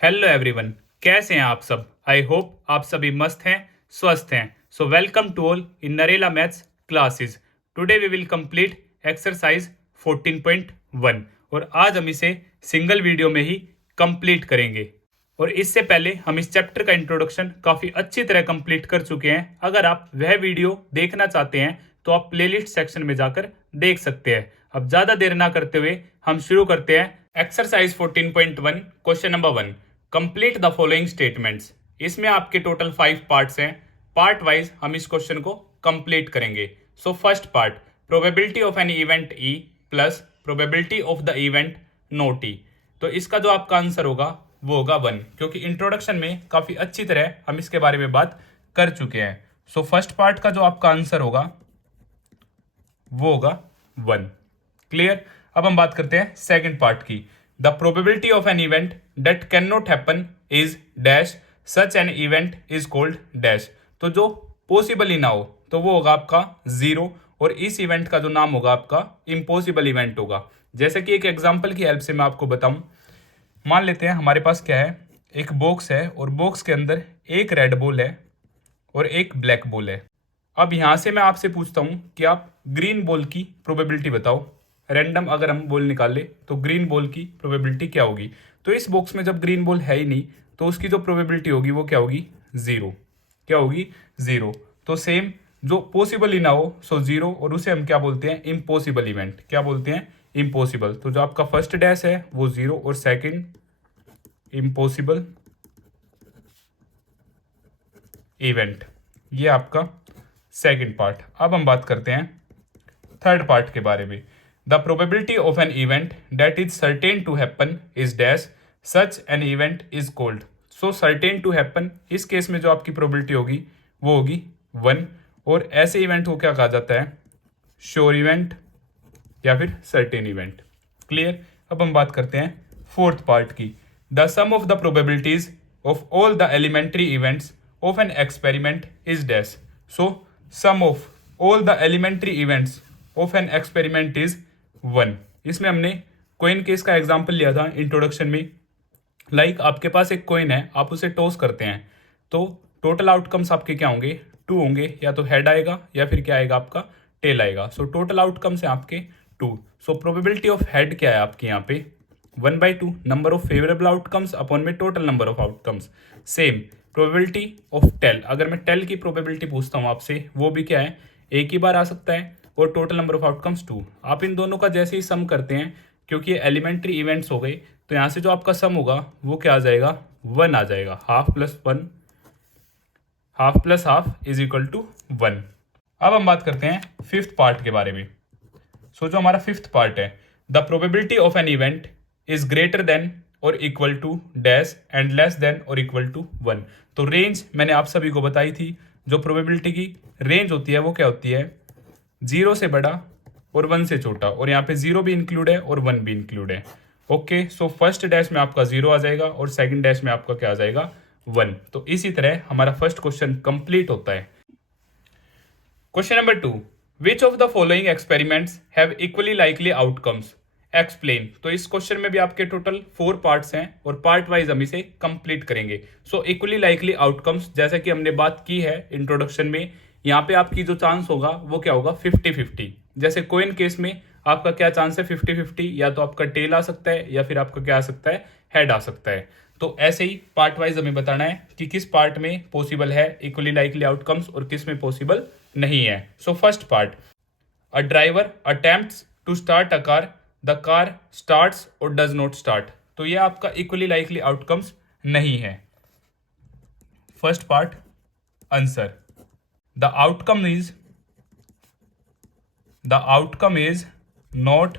Hello everyone, कैसे हैं आप सब। आई होप आप सभी मस्त हैं, स्वस्थ हैं। So welcome to all in Narela maths classes. Today we will complete exercise 14.1 और आज हम इसे सिंगल वीडियो में ही कंप्लीट करेंगे। और इससे पहले हम इस चैप्टर का इंट्रोडक्शन काफ़ी अच्छी तरह कंप्लीट कर चुके हैं। अगर आप वह वीडियो देखना चाहते हैं तो आप प्लेलिस्ट सेक्शन में जाकर देख सकते हैं। अब ज़्यादा देर ना करते हुए हम शुरू करते हैं। Exercise 14.1 question number 1, complete the following statements. इसमें आपके टोटल 5 पार्ट्स हैं। पार्ट वाइज हम इस क्वेश्चन को कंप्लीट करेंगे। So first part, probability of an event E plus probability of the event not E. तो इसका जो आपका आंसर होगा वो होगा 1, क्योंकि इंट्रोडक्शन में काफ़ी अच्छी तरह हम इसके बारे में बात कर चुके हैं। सो फर्स्ट पार्ट का जो आपका आंसर होगा वो होगा 1। क्लियर। अब हम बात करते हैं सेकंड पार्ट की। The probability of an event that can not happen is dash, such an event is called dash. तो जो पॉसिबल ही ना हो तो वो होगा आपका 0, और इस इवेंट का जो नाम होगा आपका इम्पॉसिबल इवेंट होगा। जैसे कि एक एग्जांपल की हेल्प से मैं आपको बताऊं। मान लेते हैं हमारे पास क्या है, एक बॉक्स है और बॉक्स के अंदर एक रेड बॉल है और एक ब्लैक बॉल है। अब यहाँ से मैं आपसे पूछता हूँ कि आप ग्रीन बॉल की प्रोबेबिलिटी बताओ। रैंडम अगर हम बॉल निकाल ले तो ग्रीन बॉल की प्रोबेबिलिटी क्या होगी। तो इस बॉक्स में जब ग्रीन बॉल है ही नहीं तो उसकी जो प्रोबेबिलिटी होगी वो क्या होगी, 0। क्या होगी, 0। तो सेम जो पॉसिबल ही ना हो सो 0, और उसे हम क्या बोलते हैं, इम्पॉसिबल इवेंट। क्या बोलते हैं, इम्पॉसिबल। तो जो आपका फर्स्ट डैश है वो 0 और सेकंड इम्पॉसिबल इवेंट। ये आपका सेकंड पार्ट। अब हम बात करते हैं थर्ड पार्ट के बारे में। The probability of an event that is certain to happen is dash, such an event is called. So certain to happen, इस केस में जो आपकी प्रोबेबिलिटी होगी वो होगी 1, और ऐसे इवेंट को क्या कहा जाता है, श्योर इवेंट या फिर सर्टेन इवेंट। क्लियर। अब हम बात करते हैं फोर्थ पार्ट की। The sum of the probabilities of all the elementary events of an experiment is dash. So sum of all the elementary events of an experiment is 1। इसमें हमने coin case का example लिया था introduction में। Like आपके पास एक coin है, आप उसे टॉस करते हैं तो टोटल आउटकम्स आपके क्या होंगे, 2 होंगे। या तो हेड आएगा या फिर क्या आएगा, आपका टेल आएगा। सो टोटल आउटकम्स है आपके 2। सो प्रोबेबिलिटी ऑफ हेड क्या है आपके यहाँ पे, 1/2 number of favourable outcomes upon में total number of outcomes. Same probability of tail, अगर मैं टेल की प्रोबेबिलिटी पूछता हूँ आपसे, वो भी क्या है, एक ही बार आ सकता है, और टोटल नंबर ऑफ आउटकम्स 2। आप इन दोनों का जैसे ही सम करते हैं, क्योंकि ये एलिमेंट्री इवेंट्स हो गए, तो यहाँ से जो आपका सम होगा वो क्या आ जाएगा, 1 आ जाएगा। Half plus 1, half plus half is equal to 1। अब हम बात करते हैं फिफ्थ पार्ट के बारे में। सो जो हमारा फिफ्थ पार्ट है, the probability of an event is greater than और equal to dash and less than और इक्वल टू 1। तो रेंज मैंने आप सभी को बताई थी, जो प्रोबेबिलिटी की रेंज होती है वो क्या होती है, 0 से बड़ा और 1 से छोटा, और यहाँ पे 0 भी इंक्लूड है और 1 भी इंक्लूड है। ओके, सो फर्स्ट डैश में आपका 0 आ जाएगा और सेकंड डैश में आपका क्या आ जाएगा, 1। तो इसी तरह हमारा फर्स्ट क्वेश्चन कंप्लीट होता है। Question number 2, which of the following experiments have equally likely outcomes, explain. तो इस क्वेश्चन में भी आपके टोटल 4 पार्ट्स हैं और पार्ट वाइज हम इसे कंप्लीट करेंगे। सो इक्वली लाइकली आउटकम्स, जैसे कि हमने बात की है इंट्रोडक्शन में, यहाँ पे आपकी जो चांस होगा वो क्या होगा, 50-50। जैसे कोइन केस में आपका क्या चांस है, 50-50, या तो आपका टेल आ सकता है या फिर आपका क्या आ सकता है, हेड आ सकता है। तो ऐसे ही पार्ट वाइज हमें बताना है कि किस पार्ट में पॉसिबल है इक्वली लाइकली आउटकम्स और किस में पॉसिबल नहीं है। So first part, a driver attempts to start a car, the car starts और डज नॉट स्टार्ट। तो ये आपका इक्वली लाइकली आउटकम्स नहीं है। First part answer, the outcome is not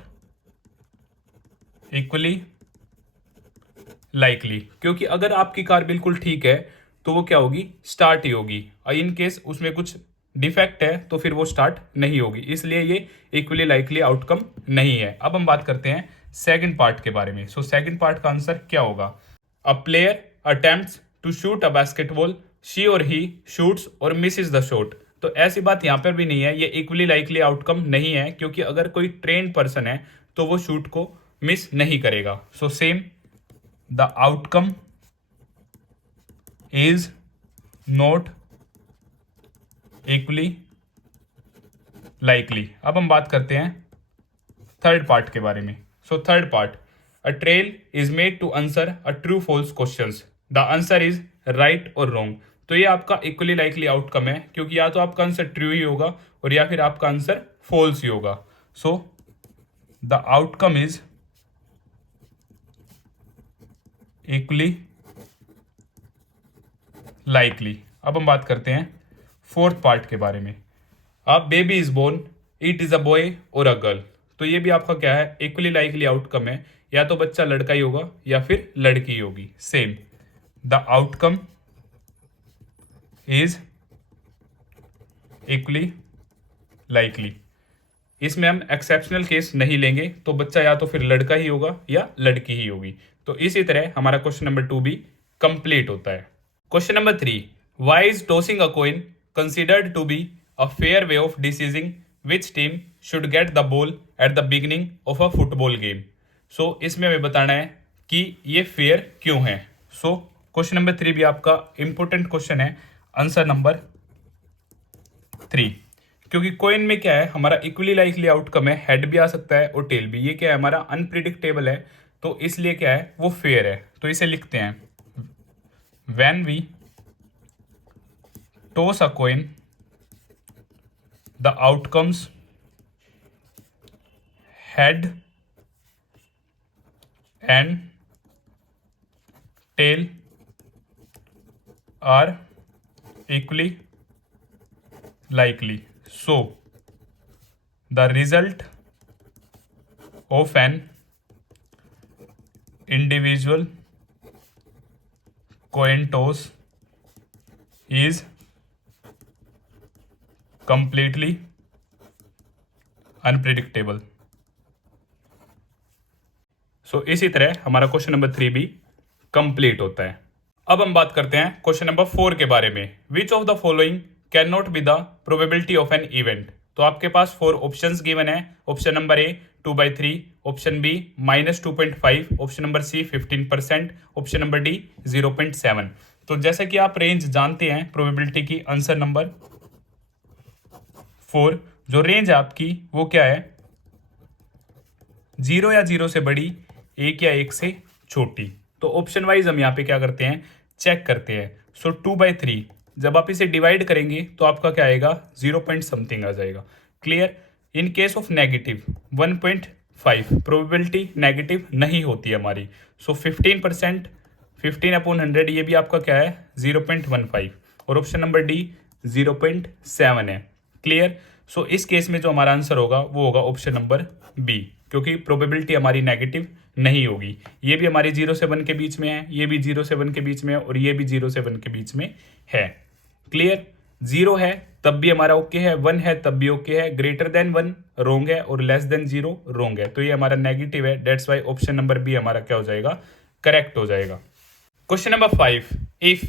equally likely, क्योंकि अगर आपकी कार बिल्कुल ठीक है तो वो क्या होगी, स्टार्ट ही होगी, और इन केस उसमें कुछ डिफेक्ट है तो फिर वो स्टार्ट नहीं होगी, इसलिए ये इक्वली लाइकली आउटकम नहीं है। अब हम बात करते हैं सेकंड पार्ट के बारे में। सो सेकंड पार्ट का आंसर क्या होगा, a player attempts to shoot a basketball, she और ही शूट्स और मिसेस द शॉट। तो ऐसी बात यहाँ पर भी नहीं है, ये इक्वली लाइकली आउटकम नहीं है, क्योंकि अगर कोई ट्रेन्ड पर्सन है तो वो शूट को मिस नहीं करेगा। So same, the outcome is not equally likely. अब हम बात करते हैं थर्ड पार्ट के बारे में। So third part, a trial is made to answer a true false questions, the answer is right और रॉन्ग। तो ये आपका इक्वली लाइकली आउटकम है, क्योंकि या तो आपका आंसर ट्रू ही होगा और या फिर आपका आंसर फॉल्स ही होगा। So the outcome is equally likely. अब हम बात करते हैं फोर्थ पार्ट के बारे में। अब baby is born, it is a boy और अ गर्ल। तो ये भी आपका क्या है, इक्वली लाइकली आउटकम है, या तो बच्चा लड़का ही होगा या फिर लड़की होगी, same. The outcome is equally likely. इसमें हम एक्सेप्शनल केस नहीं लेंगे, तो बच्चा या तो फिर लड़का ही होगा या लड़की ही होगी। तो इसी तरह हमारा क्वेश्चन नंबर 2 भी कंप्लीट होता है। Question number 3, why is tossing a coin considered to be a fair way of deciding which team should get the ball at the beginning of a football game. So इसमें हमें बताना है कि ये fair क्यों है। सो क्वेश्चन नंबर 3 भी आपका इंपॉर्टेंट क्वेश्चन है, आंसर नंबर 3। क्योंकि कोइन में क्या है, हमारा इक्वली लाइकली आउटकम है, हेड भी आ सकता है और टेल भी। ये क्या है, हमारा अनप्रिडिक्टेबल है, तो इसलिए क्या है, वो फेयर है। तो इसे लिखते हैं, when we toss a coin the outcomes head and tail are equally likely. So, the result of an individual coin toss is completely unpredictable. So, इसी तरह हमारा क्वेश्चन नंबर 3 भी कंप्लीट होता है। अब हम बात करते हैं क्वेश्चन नंबर 4 के बारे में। Which of the following can not be the probability of an event. तो आपके पास 4 ऑप्शंस गिवन है। Option number A 2/3, option B -2.5, option number C 15%, option number D 0.7। तो जैसे कि आप रेंज जानते हैं प्रोबेबिलिटी की, आंसर नंबर 4 जो रेंज आपकी वो क्या है, 0 या 0 से बड़ी, 1 या 1 से छोटी। तो ऑप्शन वाइज हम यहाँ पे क्या करते हैं, चेक करते हैं। सो 2/3 जब आप इसे डिवाइड करेंगे तो आपका क्या आएगा, 0 पॉइंट समथिंग आ जाएगा। Clear. In case of negative 1.5 probability negative नहीं होती है हमारी। सो 15%, 15/100 ये भी आपका क्या है, 0.15। और ऑप्शन नंबर डी 0.7 है। क्लियर। सो इस केस में जो हमारा आंसर होगा वो होगा ऑप्शन नंबर बी, क्योंकि प्रोबेबिलिटी हमारी नेगेटिव नहीं होगी। ये भी हमारी 0 से 1 के बीच में है, ये भी 0 से 1 के बीच में है, और ये भी 0 से 1 के बीच में है। क्लियर। 0 है तब भी हमारा ओके है, 1 है तब भी ओके है, ग्रेटर देन 1 रोंग है, और लेस देन 0 रोंग है। तो ये हमारा नेगेटिव है, that's why option number B हमारा क्या हो जाएगा, करेक्ट हो जाएगा। Question number 5, if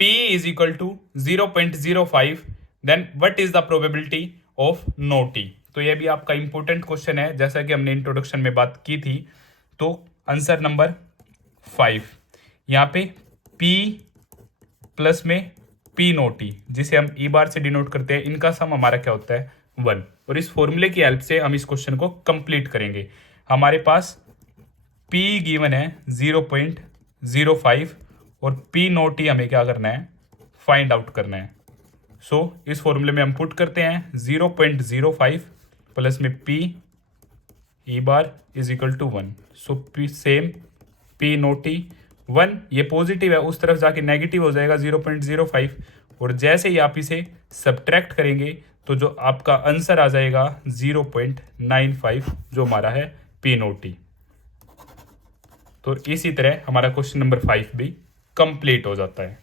P is equal to 0.05 then what is the probability of not E. तो ये भी आपका इंपॉर्टेंट क्वेश्चन है, जैसा कि हमने इंट्रोडक्शन में बात की थी। तो आंसर नंबर 5, यहाँ पे P प्लस में P नो टी, जिसे हम ई बार से डिनोट करते हैं, इनका सम हमारा क्या होता है, 1। और इस फॉर्मूले की हेल्प से हम इस क्वेश्चन को कंप्लीट करेंगे। हमारे पास P गिवन है 0.05 और P नो टी हमें क्या करना है, फाइंड आउट करना है। सो इस फॉर्मूले में हम पुट करते हैं 0.05 प्लस में P E bar is equal to 1। So P same P not E 1, ये पॉजिटिव है, उस तरफ जाके नेगेटिव हो जाएगा 0.05, और जैसे ही आप इसे सब्ट्रैक्ट करेंगे तो जो आपका आंसर आ जाएगा 0.95, जो हमारा है P नो टी। तो इसी तरह हमारा क्वेश्चन नंबर 5 भी कंप्लीट हो जाता है।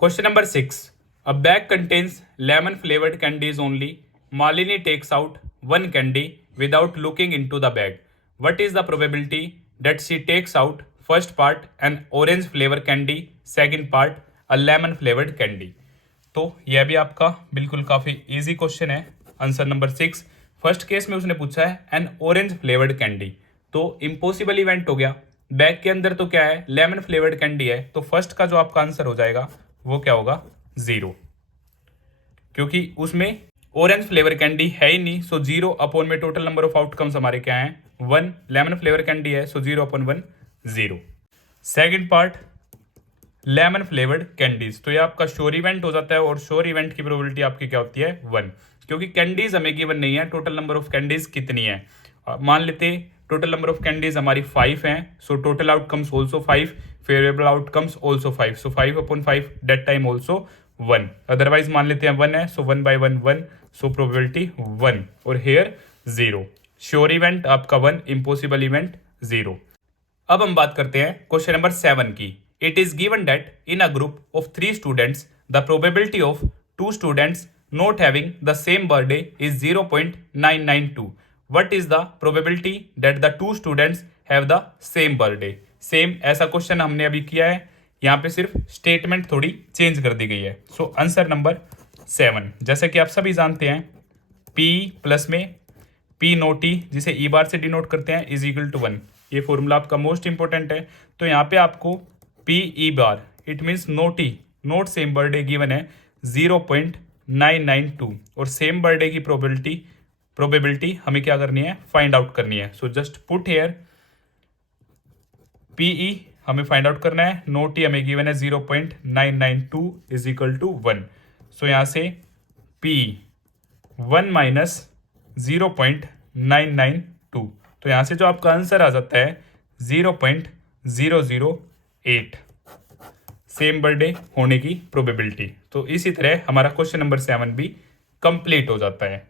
Question number 6, a bag contains lemon flavoured candies only, Malini takes out 1 candy without looking into the bag, what is the probability that she takes out first part an orange flavour candy, second part a lemon flavoured candy. तो यह भी आपका बिल्कुल काफ़ी easy question है। Answer number 6, first case में उसने पूछा है एन ऑरेंज फ्लेवर्ड कैंडी, तो इम्पॉसिबल इवेंट हो गया। बैग के अंदर तो क्या है, लेमन फ्लेवर्ड कैंडी है, तो फर्स्ट का जो आपका आंसर हो जाएगा वो क्या होगा 0, क्योंकि उसमें ऑरेंज फ्लेवर कैंडी है ही नहीं, सो 0 अपॉन में टोटल नंबर ऑफ आउटकम्स हमारे क्या हैं 1, लेमन फ्लेवर कैंडी है, सो 0 upon 1 0। Second part lemon flavoured candies, तो ये आपका श्योर इवेंट हो जाता है और श्योर इवेंट की प्रोबेबिलिटी आपकी क्या होती है 1, क्योंकि कैंडीज हमें गिवन नहीं है टोटल नंबर ऑफ कैंडीज कितनी है। मान लेते टोटल नंबर ऑफ कैंडीज हमारी 5 हैं, so total outcomes also 5, favourable outcomes also 5, so 5 upon 5 that time also 1। Otherwise मान लेते हैं 1 है, सो 1 बाई 1 1, सो प्रोबेबिलिटी 1 और हेयर 0। श्योर इवेंट आपका 1, इम्पॉसिबल इवेंट 0। अब हम बात करते हैं क्वेश्चन नंबर 7 की। It is given that in a group of 3 students the probability of 2 students not having the same birthday is 0.992। What is the probability that the 2 students have the same birthday. Same ऐसा question हमने अभी किया है, यहाँ पे सिर्फ statement थोड़ी change कर दी गई है। सो आंसर नंबर 7, जैसे कि आप सभी जानते हैं P प्लस में P नोट टी जिसे ई बार से डिनोट करते हैं इज इक्वल टू 1। ये फॉर्मूला आपका मोस्ट इंपॉर्टेंट है। तो यहाँ पे आपको P E bar it means note T note same birthday given है 0.992 और सेम बर्थडे की प्रोबेबिलिटी हमें क्या करनी है फाइंड आउट करनी है। So just put here P E हमें फाइंड आउट करना है, नोट टी हमें गिवन है 0.992 इज इक्वल टू 1। सो यहाँ से पी 1 माइनस 0.992, तो यहाँ से जो आपका आंसर आ जाता है 0.008 सेम बर्थडे होने की प्रोबेबिलिटी। तो इसी तरह हमारा क्वेश्चन नंबर 7 भी कंप्लीट हो जाता है।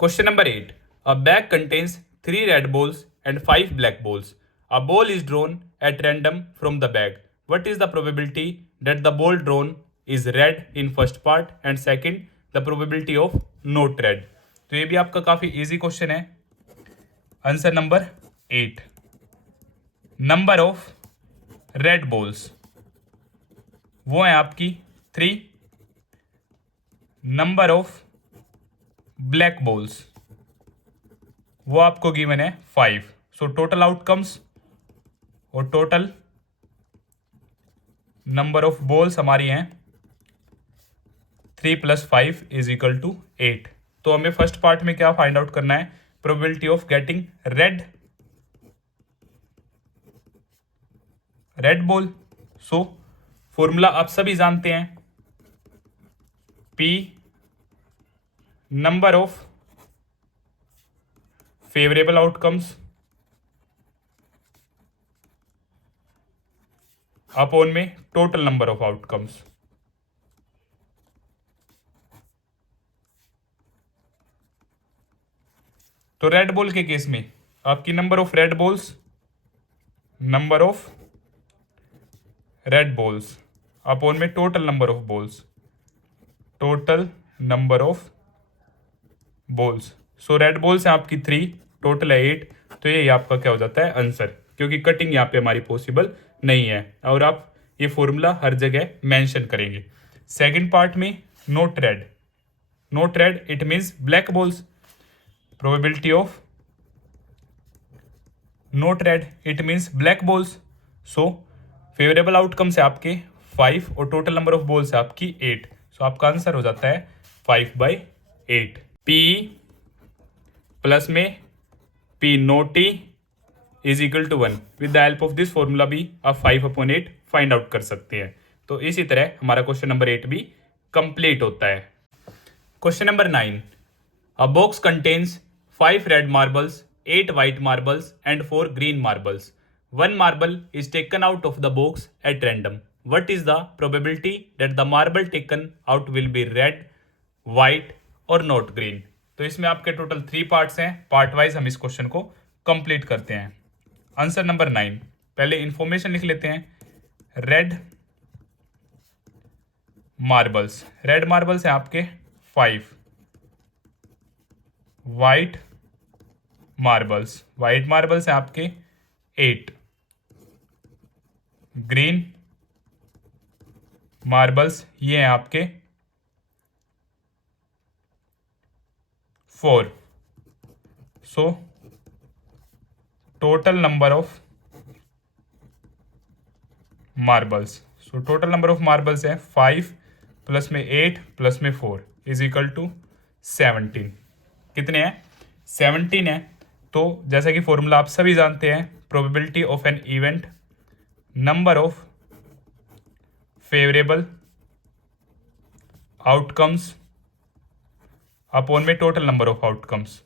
Question number 8, a bag contains 3 red balls and 5 black balls. A ball is drawn at random from the bag. What is the probability that the ball drawn is red in first part and second the probability of not red. तो ये भी आपका काफी easy question है। Answer number 8, number of red balls वो है आपकी 3, number of black balls वो आपको गिवन है 5। सो टोटल आउटकम्स और टोटल नंबर ऑफ बॉल्स हमारी हैं 3 + 5 इज इक्वल टू 8। तो हमें फर्स्ट पार्ट में क्या फाइंड आउट करना है, probability of getting red ball. So formula आप सभी जानते हैं, P number of favourable outcomes upon में टोटल नंबर ऑफ आउटकम्स। तो रेड बॉल के केस में आपकी number of red balls upon में total number of balls. So red balls है आपकी 3, टोटल है 8। तो ये आपका क्या हो जाता है आंसर, क्योंकि कटिंग यहाँ पे हमारी पॉसिबल नहीं है और आप ये फॉर्मूला हर जगह मेंशन करेंगे। सेकंड पार्ट में not read it means black balls, probability of not read it means black balls. So favourable outcomes है आपके 5 और टोटल नंबर ऑफ बॉल्स है आपकी 8। सो आपका आंसर हो जाता है 5/8। P प्लस में P not T is equal to 1। With the help of this formula भी आप 5/8 फाइंड आउट कर सकते हैं। तो इसी तरह हमारा क्वेश्चन नंबर 8 भी कंप्लीट होता है। Question number 9, a box contains 5 red marbles, 8 white marbles and 4 green marbles. One marble is taken out of the box at random. What is the probability that the marble taken out will be red, white or not green? तो इसमें आपके total 3 parts हैं, part wise हम इस question को complete करते हैं। Answer number 9, पहले इंफॉर्मेशन लिख लेते हैं। रेड मार्बल्स हैं आपके 5, वाइट मार्बल्स हैं आपके 8, ग्रीन मार्बल्स ये हैं आपके 4। सो total number of marbles, so total number of marbles है 5 प्लस में 8 प्लस में 4 इज इक्वल टू 17। कितने हैं? 17 है। तो जैसा कि फॉर्मूला आप सभी जानते हैं, probability of an event, number of favourable outcomes upon में total number of outcomes,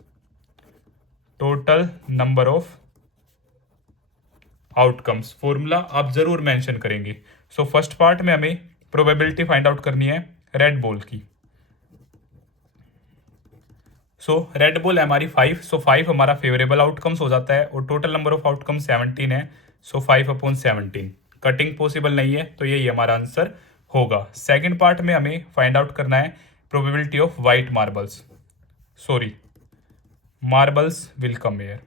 total number of outcomes. Formula आप जरूर मेंशन करेंगे। सो फर्स्ट पार्ट में हमें प्रोबेबिलिटी फाइंड आउट करनी है रेड बॉल की। सो रेड बॉल है हमारी 5, सो 5 हमारा फेवरेबल आउटकम्स हो जाता है और टोटल नंबर ऑफ आउटकम 17 है। सो 5/17 कटिंग पॉसिबल नहीं है, तो यही हमारा आंसर होगा। सेकेंड पार्ट में हमें फाइंड आउट करना है probability of white marbles, sorry marbles will come here,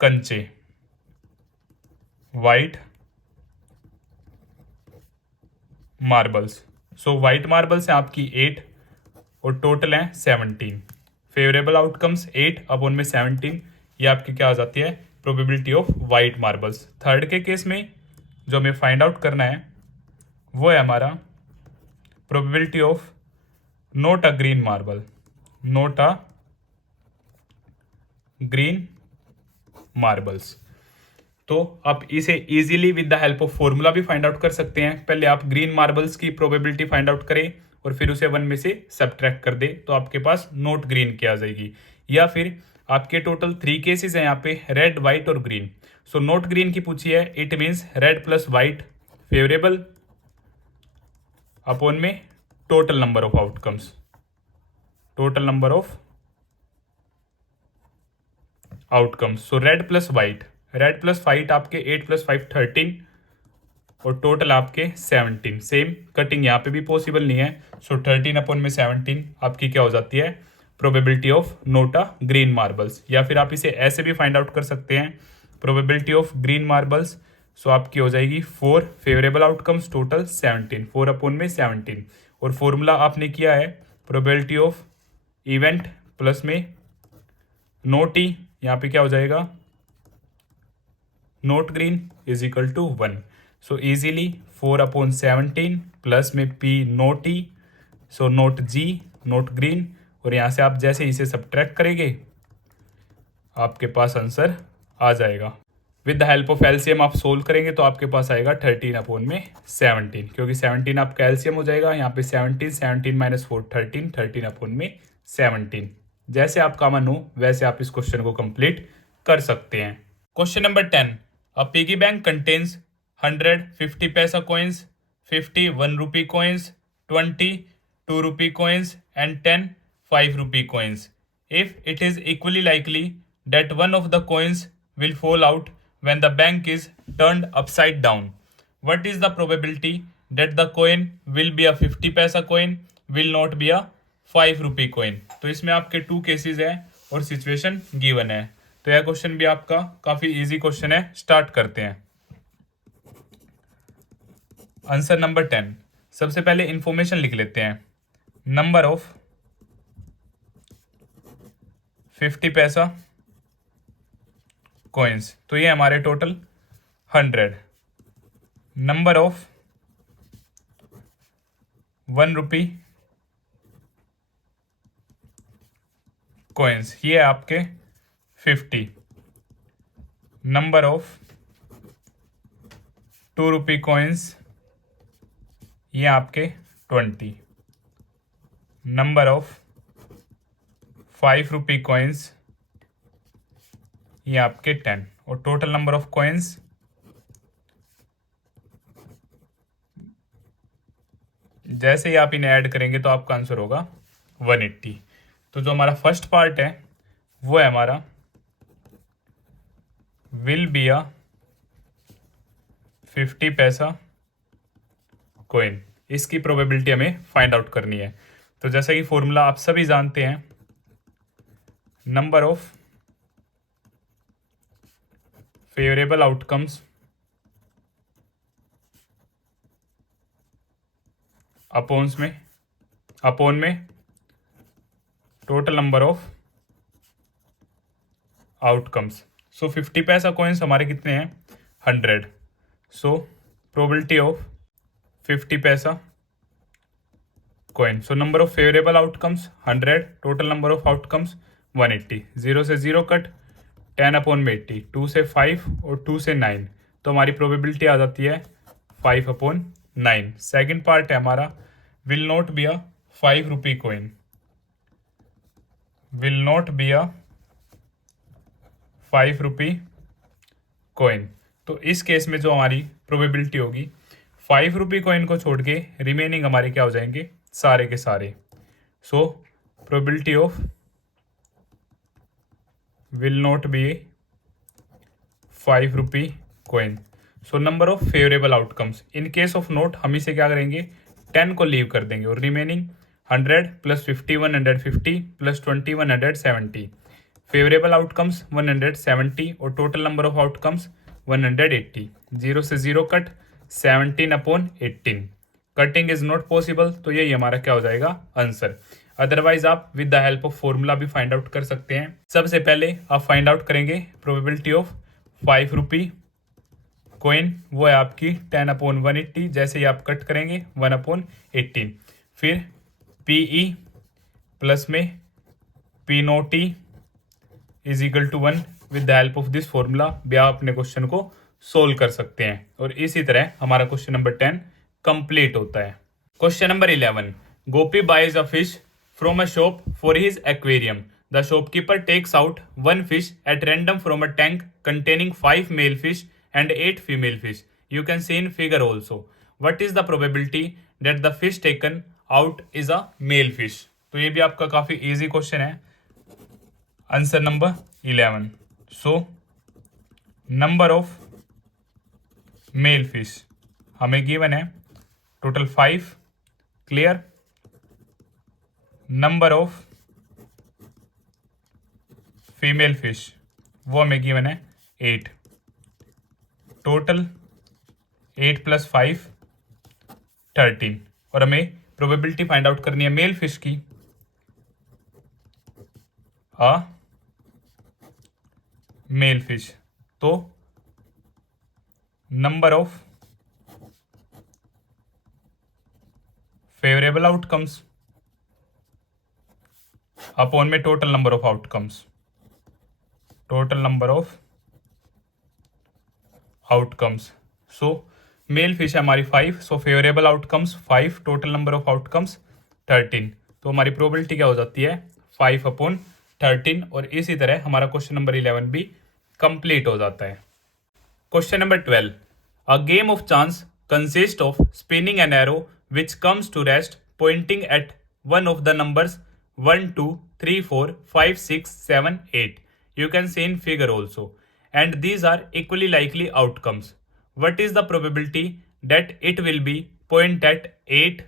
कंचे, white marbles. So white marbles हैं आपकी 8 और टोटल हैं 17। फेवरेबल आउटकम्स 8 अपॉन में 17, ये आपकी क्या आ जाती है? Probability of white marbles. Third के केस में जो हमें फाइंड आउट करना है वो है हमारा probability of not a green marble, not a green marbles. तो आप इसे easily with the help of formula भी फाइंड आउट कर सकते हैं। पहले आप ग्रीन मार्बल्स की प्रोबेबिलिटी फाइंड आउट करें और फिर उसे 1 में से सब्ट्रैक्ट कर दे, तो आपके पास नॉट ग्रीन की आ जाएगी। या फिर आपके टोटल 3 केसेस हैं यहाँ पे, रेड, वाइट और ग्रीन। सो नॉट ग्रीन की पूछी है, it means red plus white favourable upon में total number of outcomes, total number of outcomes. So red plus white, red plus white आपके 8 प्लस 5 13 और टोटल आपके 17। सेम कटिंग यहाँ पे भी पॉसिबल नहीं है। सो 13/17 आपकी क्या हो जाती है? Probability of note a green marbles. या फिर आप इसे ऐसे भी फाइंड आउट कर सकते हैं, प्रोबेबिलिटी ऑफ ग्रीन मार्बल्स। सो आपकी हो जाएगी 4 फेवरेबल आउटकम्स, टोटल 17, 4/17। और फॉर्मूला आपने किया है प्रोबेबिलिटी ऑफ इवेंट प्लस में नोट ई, यहाँ पे क्या हो जाएगा? Not green is equal to 1। So easily 4/17 plus में P not E, so not G, not green, और यहाँ से आप जैसे इसे सब्ट्रैक्ट करेंगे आपके पास आंसर आ जाएगा। With the help of LCM आप सोल्व करेंगे तो आपके पास आएगा 13/17, क्योंकि 17 आपका एलसीएम हो जाएगा। यहाँ पे 17, 17 - 4 13, 13/17। जैसे आपका मन हो वैसे आप इस क्वेश्चन को कंप्लीट कर सकते हैं। क्वेश्चन नंबर 10, अ पिगी बैंक कंटेन्स 100 50 पैसा coins, 50 1 rupee coins, 20 2 rupee coins and 10 5 rupee coins. If it is equally likely that one of the coins will fall out when the bank is turned upside down, what is the probability that the coin will be a 50 पैसा coin, will not be a 5 rupee coin? तो इसमें आपके 2 cases हैं और situation given है। तो यह question भी आपका काफी इजी क्वेश्चन है। स्टार्ट करते हैं। आंसर नंबर 10, सबसे पहले इंफॉर्मेशन लिख लेते हैं। नंबर ऑफ 50 पैसा कॉइन्स, तो ये हमारे total 100। Number of 1 rupee coins, ये है आपके 50। नंबर ऑफ 2 रुपी कॉइन्स, ये आपके 20। नंबर ऑफ 5 रुपी कॉइन्स, ये आपके 10। और टोटल नंबर ऑफ कॉइन्स जैसे ही आप इन्हें ऐड करेंगे तो आपका आंसर होगा 180। तो जो हमारा फर्स्ट पार्ट है वो है हमारा विल बी अ 50 पैसा कॉइन। इसकी प्रोबेबिलिटी हमें फाइंड आउट करनी है। तो जैसा कि फॉर्मूला आप सभी जानते हैं, number of favourable outcomes upon में टोटल नंबर ऑफ आउटकम्स। सो 50 पैसा कॉइन्स हमारे कितने हैं? 100। सो प्रोबेबिलिटी ऑफ 50 पैसा coin. So number of favourable outcomes 100, total number of outcomes 180. 0 से 0 कट, 10/80, 2 से 5 और 2 से 9, तो हमारी प्रोबेबिलिटी आ जाती है 5/9. सेकेंड पार्ट है हमारा will not be a 5 rupee coin, will not be a 5 rupee coin. तो इस केस में जो हमारी प्रोबेबिलिटी होगी 5 रुपी कॉइन को छोड़ के रिमेनिंग हमारे क्या हो जाएंगे, सारे के सारे. सो probability of will not be 5 rupee coin. So number of favourable outcomes in case of note हम इसे क्या करेंगे, 10 को लीव कर देंगे और remaining 100 plus 50 150 plus 20 170. Favourable outcomes 170 और टोटल नंबर ऑफ आउटकम्स 180. 0 से 0 cut, 17/18. Cutting is not possible, तो यही हमारा क्या हो जाएगा, आंसर. अदरवाइज आप with the help of formula भी फाइंड आउट कर सकते हैं. सबसे पहले आप फाइंड आउट करेंगे प्रोबेबिलिटी ऑफ 5 रुपी कॉइन, वो है आपकी 10/180. जैसे ही आप कट करेंगे 1/18. फिर PE प्लस में P0T is equal to 1. With the help of this formula भी आप अपने क्वेश्चन को सोल्व कर सकते हैं. और इसी तरह हमारा क्वेश्चन नंबर 10 कंप्लीट होता है. Question number 11. Gopi buys a fish from a shop for his aquarium. The shopkeeper takes out 1 fish at random from a tank containing 5 male fish and 8 female fish. You can see in figure also. What is the probability that the fish taken out is a male fish? तो ये भी आपका काफी easy question है. Answer number 11. So number of male fish हमें given है total 5. Clear. Number of female fish वो हमें गिवन है 8. टोटल 8 + 5 13. और हमें प्रोबेबिलिटी फाइंड आउट करनी है मेल फिश की. मेल फिश, तो number of favourable outcomes upon में total number of outcomes. Total number of outcomes. So male fish है हमारी 5. So favourable outcomes 5, total number of outcomes 13. तो हमारी प्रोबेबिलिटी क्या हो जाती है 5/13. और इसी तरह हमारा क्वेश्चन नंबर 11 भी कंप्लीट हो जाता है. Question number 12. A game of chance consist of spinning an arrow which comes to rest pointing at one of the numbers 1 2 3 4 5 6 7 8. You can see in figure also. And these are equally likely outcomes. What is the probability that it will be point at 8?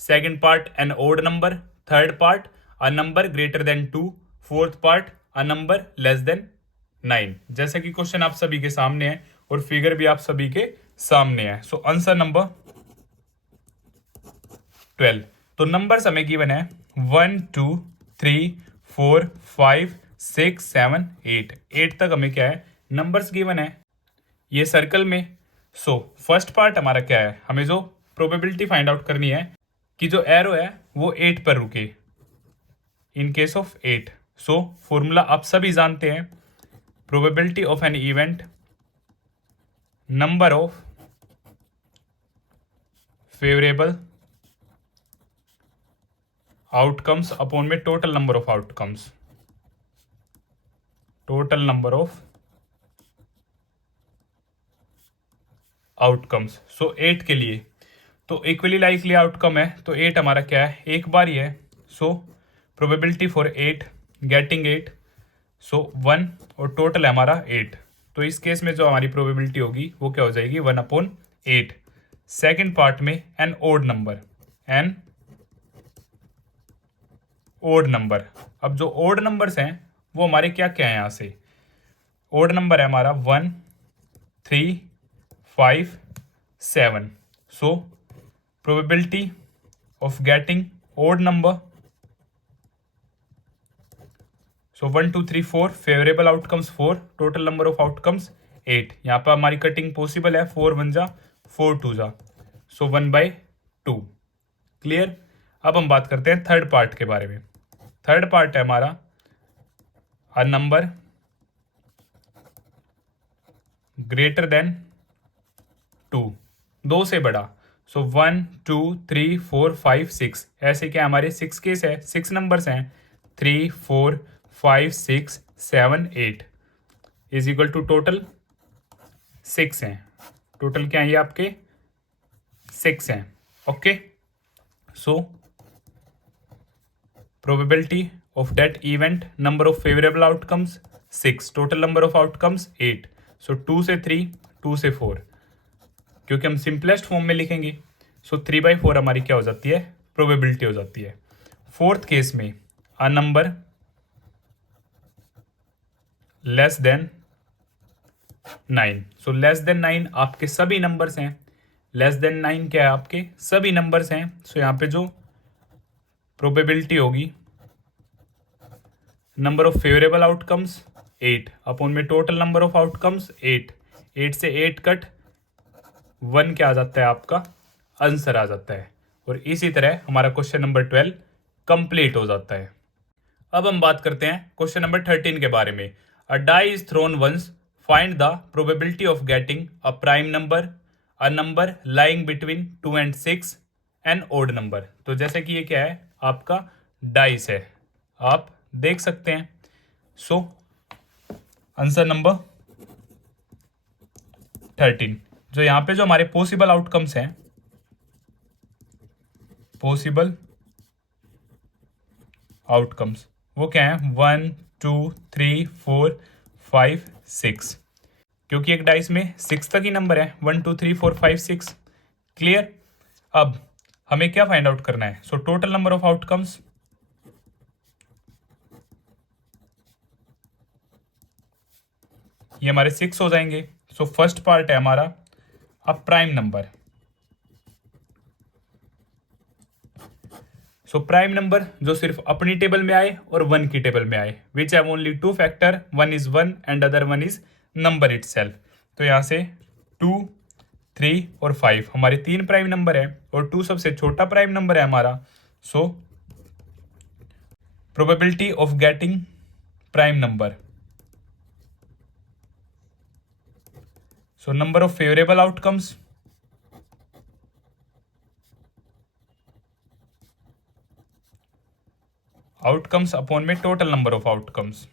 Second part, an odd number. Third part, a number greater than 2. Fourth part, a number less than 9. जैसे कि question आप सभी के सामने है और figure भी आप सभी के सामने है. So answer number 12. तो नंबर्स हमें गिवन है 1 2 3 4 5 6 7 8. 8 तक हमें क्या है नंबर्स गिवन है ये सर्कल में. सो फर्स्ट पार्ट हमारा क्या है, हमें जो प्रोबेबिलिटी फाइंड आउट करनी है कि जो एरो है वो 8 पर रुके in case of 8. So formula आप सभी जानते हैं, probability of an event number of favourable outcomes upon में total number of outcomes. Total number of outcomes. So 8 के लिए तो इक्वली लाइकली आउटकम है, तो 8 हमारा क्या है एक बार ही है. So probability for 8 getting 8. सो 1 और टोटल है हमारा 8. तो इस केस में जो हमारी प्रोबेबिलिटी होगी वो क्या हो जाएगी 1/8. सेकेंड पार्ट में an odd number, an odd number. अब जो ओड नंबर्स हैं वो हमारे क्या क्या है, यहाँ से ओड नंबर है हमारा 1 3 5 7. So probability of getting odd number, so 1 2 3 4 favourable outcomes 4, total number of outcomes 8. यहाँ पर हमारी कटिंग पॉसिबल है, 4 1 जा 4 2 जा, सो 1/2। क्लियर। अब हम बात करते हैं थर्ड पार्ट के बारे में। थर्ड पार्ट है हमारा अ नंबर ग्रेटर देन 2, 2 से बड़ा। सो 1 2 3 4 5 6, ऐसे क्या हमारे 6 केस है, 6 नंबर्स हैं, 3 4 5 6 7 8 इज इक्वल टू टोटल 6 हैं। टोटल क्या है ये आपके 6 हैं। Okay, so probability of that event, number of favorable outcomes 6, total number of outcomes 8, so 2 से 3 2 से 4, क्योंकि हम सिंपलेस्ट फॉर्म में लिखेंगे, सो 3/4 हमारी क्या हो जाती है, प्रोबेबिलिटी हो जाती है। फोर्थ केस में a number less than 9, so less than 9 आपके सभी नंबर्स हैं। लेस देन 9 क्या है, आपके सभी नंबर्स हैं। सो यहाँ पे जो प्रोबेबिलिटी होगी, number of favourable outcomes 8 upon में टोटल नंबर ऑफ आउटकम्स 8, 8 से 8 कट 1 क्या आ जाता है, आपका आंसर आ जाता है। और इसी तरह हमारा क्वेश्चन नंबर 12 कंप्लीट हो जाता है। अब हम बात करते हैं क्वेश्चन नंबर 13 के बारे में। A die is thrown once, find the probability of getting a prime number, a number lying between 2 and 6, an odd number. तो जैसे कि ये क्या है, आपका डाइस है, आप देख सकते हैं। सो आंसर नंबर 13, जो यहाँ पे जो हमारे पॉसिबल आउटकम्स हैं, पॉसिबल आउटकम्स वो क्या है, 1 2 3 4 5 6, क्योंकि एक डाइस में 6 तक ही नंबर है, 1 2 3 4 5 6। क्लियर। अब हमें क्या फाइंड आउट करना है, सो टोटल नंबर ऑफ आउटकम्स, ये हमारे 6 हो जाएंगे। सो फर्स्ट पार्ट है हमारा अ prime number. So prime number जो सिर्फ अपनी टेबल में आए और 1 की टेबल में आए, which have only 2 factor, 1 is 1 and other 1 is number itself. तो यहाँ से 2 3 और 5 हमारे 3 प्राइम नंबर है और 2 सबसे छोटा प्राइम नंबर है हमारा। So probability of getting prime number, so number of favourable outcomes, outcomes upon में total number of outcomes.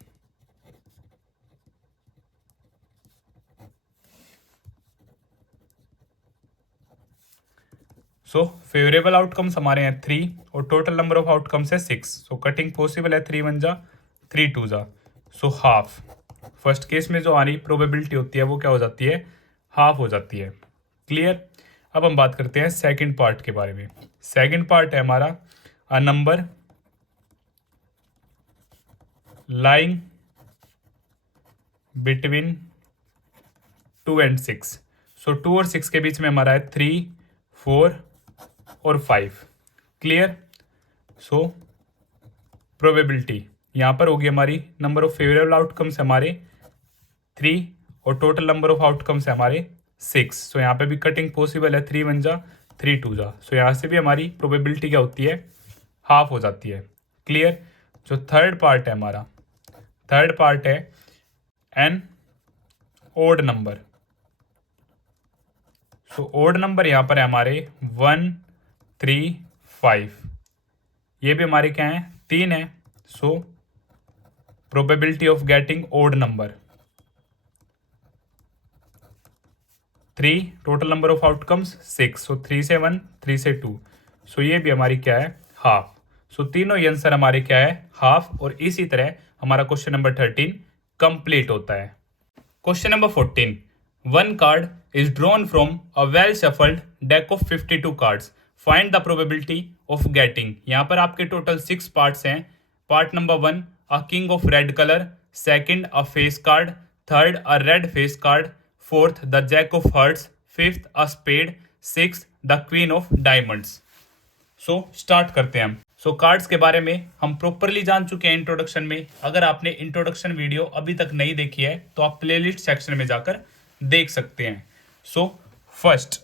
So favourable outcomes हमारे हैं 3 और टोटल नंबर ऑफ आउटकम्स है 6। सो कटिंग पॉसिबल है, 3 1 जा 3 2 जा, सो हाफ। फर्स्ट केस में जो हमारी प्रोबेबिलिटी होती है वो क्या हो जाती है, हाफ हो जाती है। क्लियर। अब हम बात करते हैं सेकंड पार्ट के बारे में। सेकंड पार्ट है हमारा अ नंबर लाइंग बिटवीन 2 and 6। सो 2 और 6 के बीच में हमारा है 3 4 और 5। क्लियर। सो प्रोबेबिलिटी यहाँ पर होगी हमारी, नंबर ऑफ फेवरेबल आउटकम्स हमारे 3 और टोटल नंबर ऑफ आउटकम्स है हमारे 6। सो यहाँ पे भी कटिंग पॉसिबल है, 3 1 जा 3 2 जा, सो यहाँ से भी हमारी प्रोबेबिलिटी क्या होती है, हाफ हो जाती है। क्लियर। जो थर्ड पार्ट है हमारा, थर्ड पार्ट है एन ओड नंबर। सो ओड नंबर यहाँ पर है हमारे 1 3 5, ये भी हमारे क्या है, 3 है। So probability of getting odd number 3, total number of outcomes 6, so 3 से 1 3 से 2, सो ये भी हमारी क्या है, हाफ। सो तीनों ही आंसर हमारे क्या है, हाफ। और इसी तरह हमारा क्वेश्चन नंबर 13 कंप्लीट होता है। Question number 14, one card is drawn from a well shuffled deck of 52 cards, find the probability of getting. यहाँ पर आपके टोटल 6 पार्ट्स हैं। Part number 1 a king of red colour, second a face card, third a red face card, fourth the jack of hearts, fifth a spade, sixth the queen of diamonds. So start करते हैं हम। सो cards के बारे में हम properly जान चुके हैं इंट्रोडक्शन में। अगर आपने इंट्रोडक्शन वीडियो अभी तक नहीं देखी है तो आप प्लेलिस्ट सेक्शन में जाकर देख सकते हैं। So first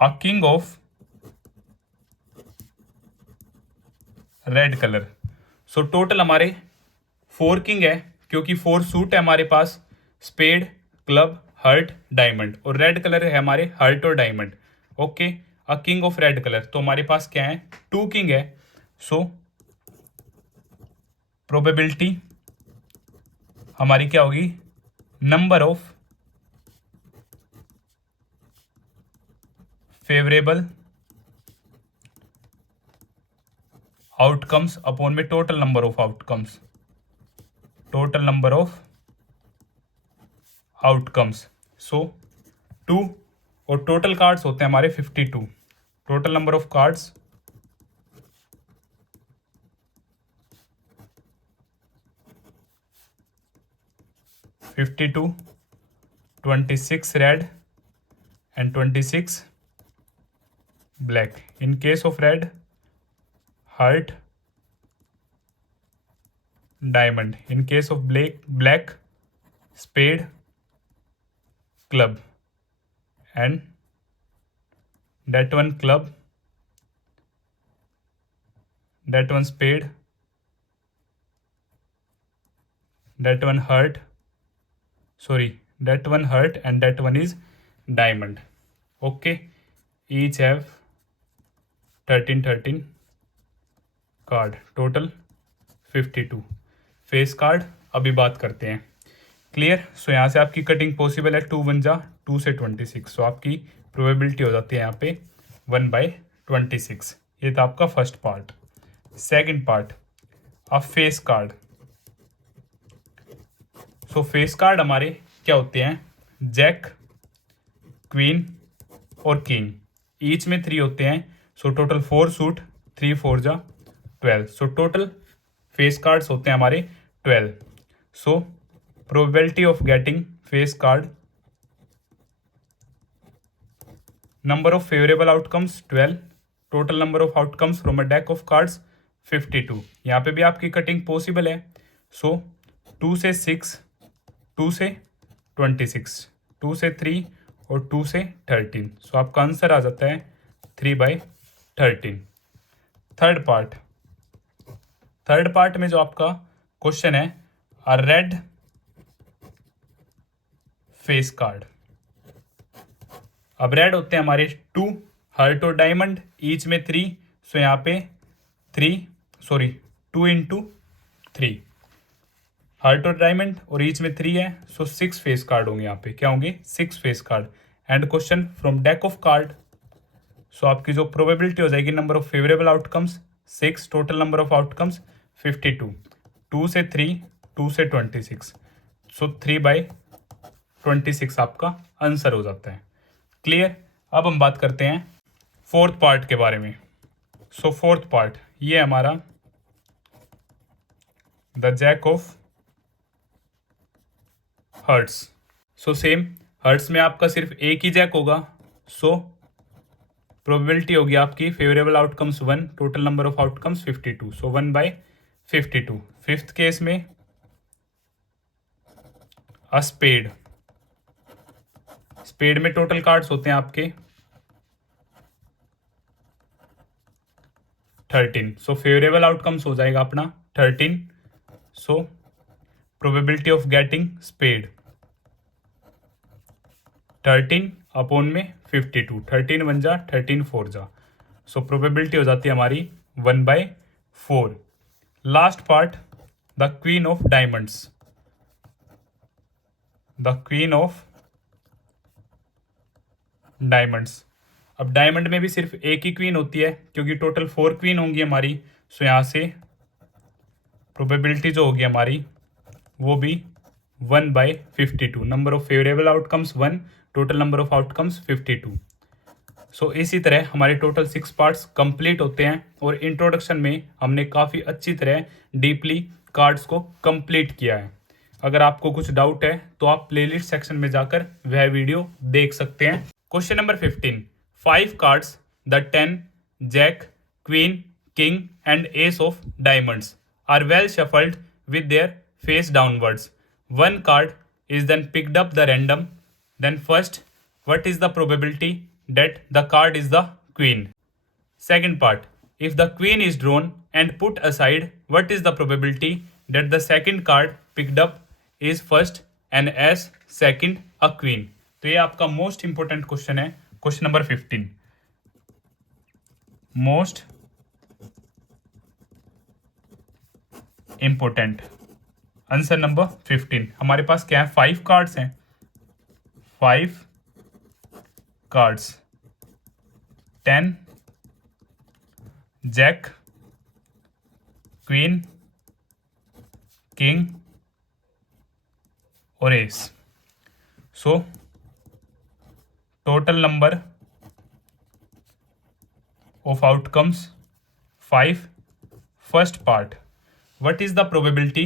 a king of red colour. So total हमारे 4 किंग है, क्योंकि 4 सूट है हमारे पास, स्पेड, क्लब, हर्ट, डायमंड, और रेड कलर है हमारे हर्ट और diamond. Okay, a king of red colour, तो हमारे पास क्या है, 2 किंग है। सो प्रोबेबिलिटी हमारी क्या होगी, number of favourable outcomes upon में total number of outcomes, total number of outcomes. So 2, और टोटल कार्ड्स होते हैं हमारे 52, total number of cards 52, 26 red and 26 black. In case of red, heart, diamond. In case of black, spade, club, and that one club, that one spade, that one heart, sorry, that one heart, and that one is diamond. Okay, each have 13 card, total 52 face card. अभी बात करते हैं, clear. सो यहाँ से आपकी cutting possible है, 2 1 जा 2 से 26, सो आपकी प्रोबेबिलिटी हो जाती है यहाँ पे 1/26। ये था आपका फर्स्ट पार्ट। सेकंड पार्ट, अब फेस कार्ड। सो फेस कार्ड हमारे क्या होते हैं, जैक, क्वीन और किंग, ईच में 3 होते हैं। सो टोटल 4 सूट, 3 4 जा 12, सो टोटल फेस कार्ड्स होते हैं हमारे 12। सो probability of getting face card, number of favourable outcomes 12, total number of outcomes from a deck of cards 52। यहाँ पे भी आपकी कटिंग पॉसिबल है। सो 2 से 6, 2 से 26, 2 से 3 और 2 से 13, सो आपका आंसर आ जाता है 3/13। थर्ड पार्ट में जो आपका क्वेश्चन है, अ रेड फेस कार्ड। अब रेड होते हैं हमारे 2, हर्ट और डायमंड, ईच में 3, सो यहाँ पे 2 इंटू 3, हर्ट और डायमंड और ईच में 3 है, सो 6 फेस कार्ड होंगे। यहाँ पे क्या होंगे, 6 face card. And question from deck of card, so आपकी जो प्रोबेबिलिटी हो जाएगी, number of favourable outcomes 6, total number of outcomes 52, 2 से 3, 2 से 26, सो 3/26 आपका आंसर हो जाता है। क्लियर। अब हम बात करते हैं फोर्थ पार्ट के बारे में। सो फोर्थ पार्ट ये हमारा the jack of hearts. So same, hearts में आपका सिर्फ एक ही जैक होगा। सो प्रोबेबिलिटी होगी आपकी favourable outcomes 1, total number of outcomes 52, so 1/52। Fifth case में अ स्पेड, स्पेड में टोटल कार्ड्स होते हैं आपके 13, सो फेवरेबल आउटकम्स हो जाएगा अपना 13। So probability of getting spade 13 upon में 52, 13 1 जा 13 4 जा, सो प्रोबेबिलिटी हो जाती है हमारी 1/4। Last part, the queen of diamonds, the queen of diamonds. अब डायमंड में भी सिर्फ एक ही क्वीन होती है, क्योंकि टोटल 4 क्वीन होंगी हमारी। सो यहाँ से प्रोबेबिलिटी जो होगी हमारी वो भी 1/52, number of favourable outcomes 1, total number of outcomes 52। सो इसी तरह हमारे टोटल 6 पार्ट्स कंप्लीट होते हैं, और इंट्रोडक्शन में हमने काफ़ी अच्छी तरह डीपली कार्ड्स को कंप्लीट किया है। अगर आपको कुछ डाउट है तो आप प्लेलिस्ट सेक्शन में जाकर वह वीडियो देख सकते हैं। Question number 15, 5 cards the 10, jack, queen, king and ace of diamonds are well shuffled with their face downwards. One card is then picked up the random. Then first, what is the probability that the card is the queen. Second part, if the queen is drawn and put aside, what is the probability that the second card picked up is first and as second a queen? तो ये आपका most important question है, question number 15, most important answer number 15। हमारे पास क्या है, 5 cards हैं, 5 cards, 10 jack, queen, king और S. So total number of outcomes 5। First part, what is the probability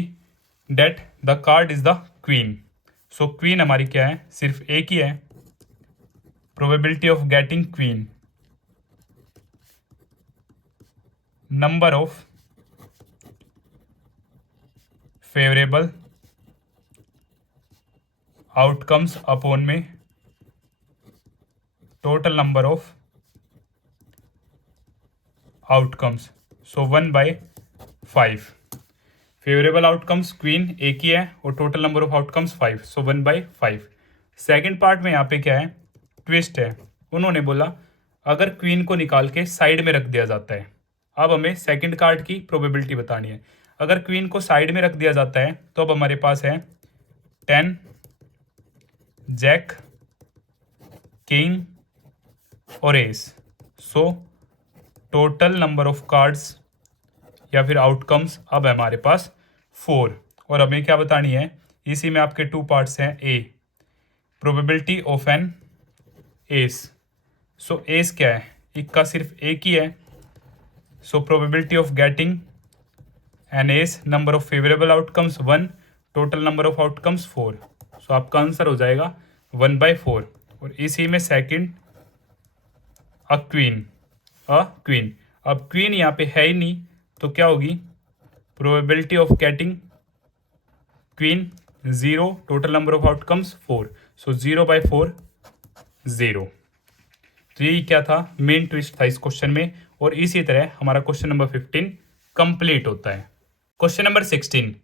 that the card is the queen? So queen हमारी क्या है, सिर्फ एक ही है, probability of getting queen, number of favourable outcomes upon में total number of outcomes, so 1/5। Favourable outcomes queen एक ही है और total number of outcomes 5, so 1/5। Second part में यहाँ पे क्या है, ट्विस्ट है। उन्होंने बोला अगर क्वीन को निकाल के साइड में रख दिया जाता है, अब हमें सेकंड कार्ड की प्रोबेबिलिटी बतानी है। अगर क्वीन को साइड में रख दिया जाता है तो अब हमारे पास है 10 जैक, किंग और S. So total number of cards या फिर आउटकम्स अब है हमारे पास 4। और हमें क्या बतानी है, इसी में आपके 2 पार्ट्स हैं, a probability of an ace. So ace क्या है, इक्का सिर्फ एक ही है, so probability of getting an ace, number of favourable outcomes 1, total number of outcomes 4। So आपका आंसर हो जाएगा 1/4। और इसी में सेकंड अ क्वीन, अब क्वीन यहाँ पे है ही नहीं तो क्या होगी, probability of getting queen 0, total number of outcomes 4, so 0/4 0। तो यही क्या था, मेन ट्विस्ट था इस क्वेश्चन में। और इसी तरह हमारा क्वेश्चन नंबर 15 कंप्लीट होता है। Question number 16,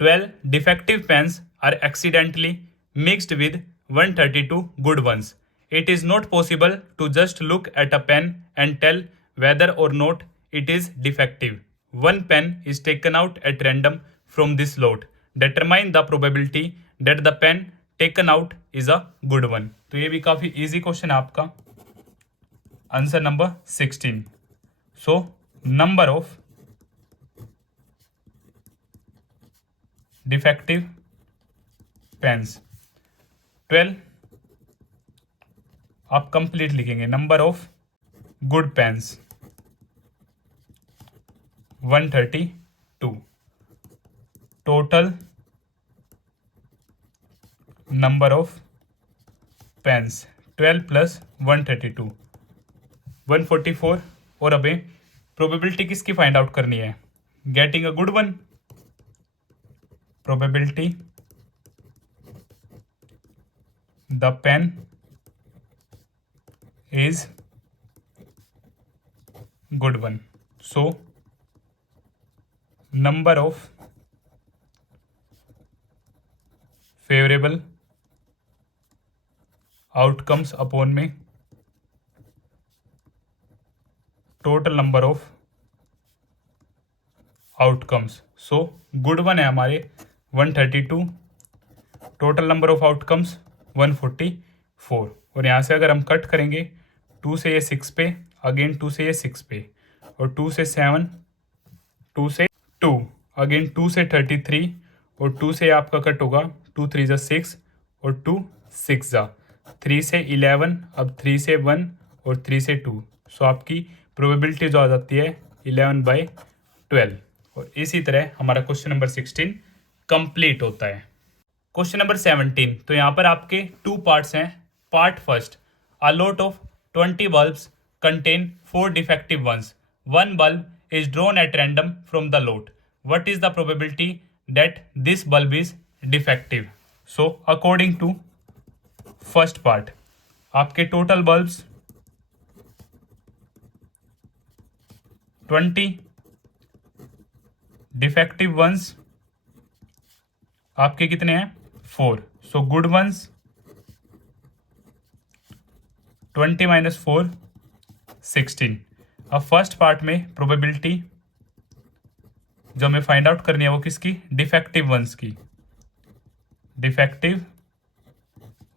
12 defective pens are accidentally mixed with 132 good ones. It is not possible to just look at a pen and tell whether or not it is defective. One pen is taken out at random from this lot. Determine the probability that the pen taken out is a good one. तो ये भी काफ़ी easy question है आपका। Answer number 16। So number of defective pens 12, आप complete लिखेंगे, number of good pens 132, total number of pens 12 + 132 144। और अभी प्रोबेबिलिटी किसकी फाइंड आउट करनी है, getting a good one, probability the pen is good one. So number of favorable outcomes upon में total number of outcomes. So good one है हमारे 132, total number of outcomes 144। और यहाँ से अगर हम कट करेंगे 2 से ये 6 पे, अगेन 2 से ये 6 पे, और 2 से 7, 2 से 2, अगेन 2 से 33, और 2 से आपका कट होगा 2 3 ज़ा 6 और 2 6 ज़ा 3 से 11, अब 3 से 1 और 3 से 2। सो आपकी प्रोबेबिलिटी जो आ जाती है 11/12। और इसी तरह हमारा क्वेश्चन नंबर 16 कंप्लीट होता है। क्वेश्चन नंबर 17, तो यहाँ पर आपके 2 पार्ट्स हैं। Part first, a lot of 20 bulbs contain 4 defective ones. One bulb is drawn at random from the lot. What is the probability that this bulb is defective? So according to first part, आपके total bulbs 20 defective once आपके कितने हैं 4, so good ones 20 minus 4 16। अब first part में probability जो हमें find out करनी है वो किसकी, डिफेक्टिव वंस की, defective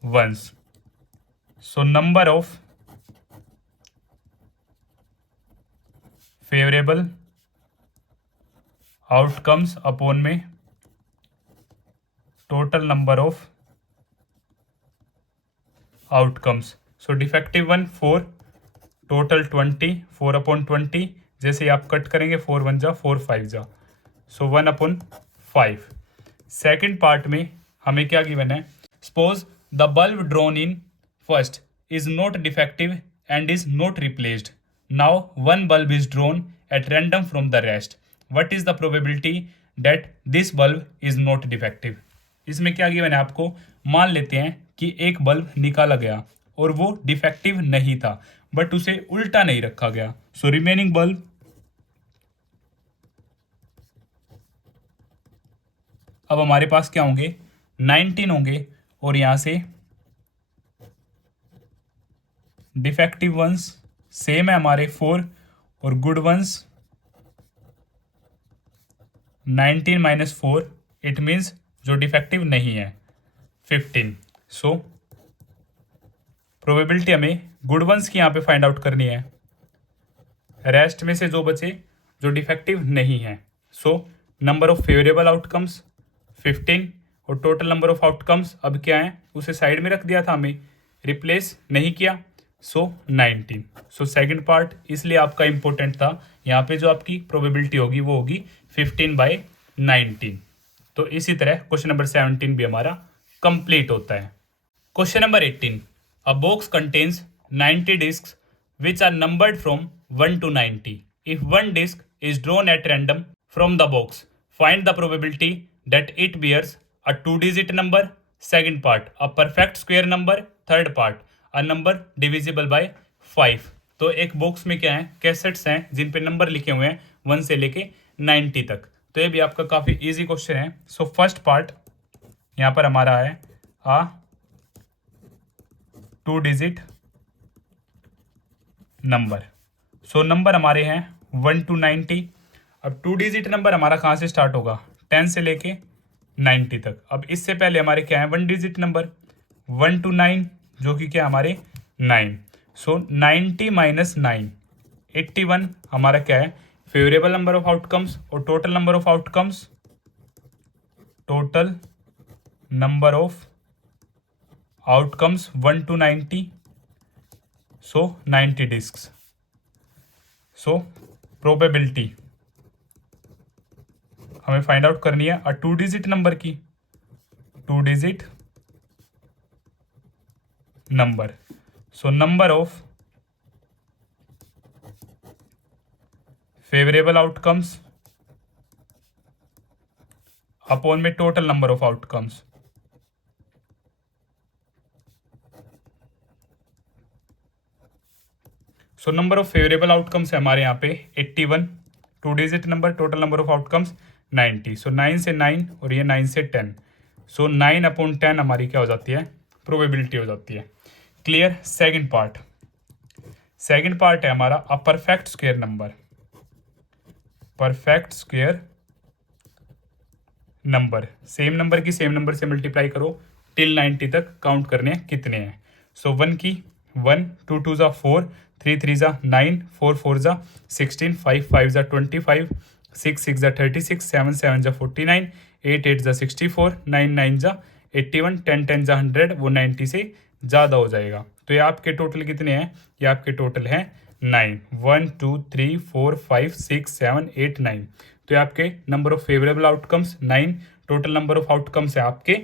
ones. So number of favourable outcomes upon में total number of outcomes. So defective one 4, total 20, 4 upon 20, जैसे ही आप कट करेंगे 4 1 जा 4 5 जा, सो 1 अपॉन 5। सेकेंड पार्ट में हमें क्या गिवन है, suppose the bulb drawn in first is not defective and is not replaced, now one bulb is drawn at random from the rest, what is the probability that this bulb is not defective. इसमें क्या given है आपको, मान लेते हैं कि एक bulb निकाला गया और वो डिफेक्टिव नहीं था बट उसे उल्टा नहीं रखा गया, सो रिमेनिंग बल्ब अब हमारे पास क्या होंगे 19 होंगे और यहां से डिफेक्टिव वंस सेम है हमारे 4 और good ones 19 minus 4, it means जो डिफेक्टिव नहीं है 15। सो प्रोबेबिलिटी हमें गुड वंस की यहाँ पे फाइंड आउट करनी है, रेस्ट में से जो बचे जो डिफेक्टिव नहीं है। सो नंबर ऑफ फेवरेबल आउटकम्स 15 और टोटल नंबर ऑफ आउटकम्स अब क्या है, उसे साइड में रख दिया था हमें, रिप्लेस नहीं किया, सो 19। सो सेकंड पार्ट इसलिए आपका इंपॉर्टेंट था, यहाँ पे जो आपकी प्रोबेबिलिटी होगी वो होगी 15/19। तो इसी तरह क्वेश्चन नंबर 17 भी हमारा कंप्लीट होता है। Question number 18, a box contains 90 discs which are numbered from 1 to 90. If one disc is drawn at random from the box, find the probability that it bears a 2-digit number. Second part, a perfect square number. Third part, a number divisible by 5. तो एक box में क्या है, cassettes हैं जिन पे number लिखे हुए हैं 1 से लेके 90 तक। तो ये भी आपका काफ़ी इजी क्वेश्चन है। सो फर्स्ट पार्ट यहाँ पर हमारा है आ 2-digit नंबर। सो नंबर हमारे हैं 1 to 90। अब 2-digit नंबर हमारा कहाँ से स्टार्ट होगा, 10 से लेके 90 तक। अब इससे पहले हमारे क्या है 1-digit नंबर 1 to 9 जो कि क्या हमारे 9। सो 90 माइनस 9 81 हमारा क्या है फेवरेबल नंबर ऑफ आउटकम्स और total number of outcomes, total number of outcomes 1 to 90, so 90 discs. So probability हमें फाइंड आउट करनी है 2-digit नंबर की, 2-digit number. So number of favourable outcomes upon में total number of outcomes. So number of favourable outcomes है हमारे यहाँ पे 81, 2-digit number, total number of outcomes 90। So 9 से 9 और ये 9 से 10, सो 9/10 हमारी क्या हो जाती है प्रोबेबिलिटी हो जाती है। क्लियर। सेकंड पार्ट है हमारा a perfect square number, perfect square number. Same number की सेम नंबर से मल्टीप्लाई करो टिल 90 तक काउंट करने कितने हैं। सो 1 की 1, 2 2 जा 4, 3 3 जा 9, 4 4 जा 16, 5 5 जा 25, 6 6 जा 36, 7 7 जा 49, 8 8 जा 64, 9 9 जा 81, 10 10 जा 100, वो 90 से ज़्यादा हो जाएगा। तो ये आपके टोटल कितने हैं, ये आपके टोटल हैं 9, 1 2 3 4 5 6 7 8 9। तो ये आपके number of favourable outcomes 9, total number of outcomes है आपके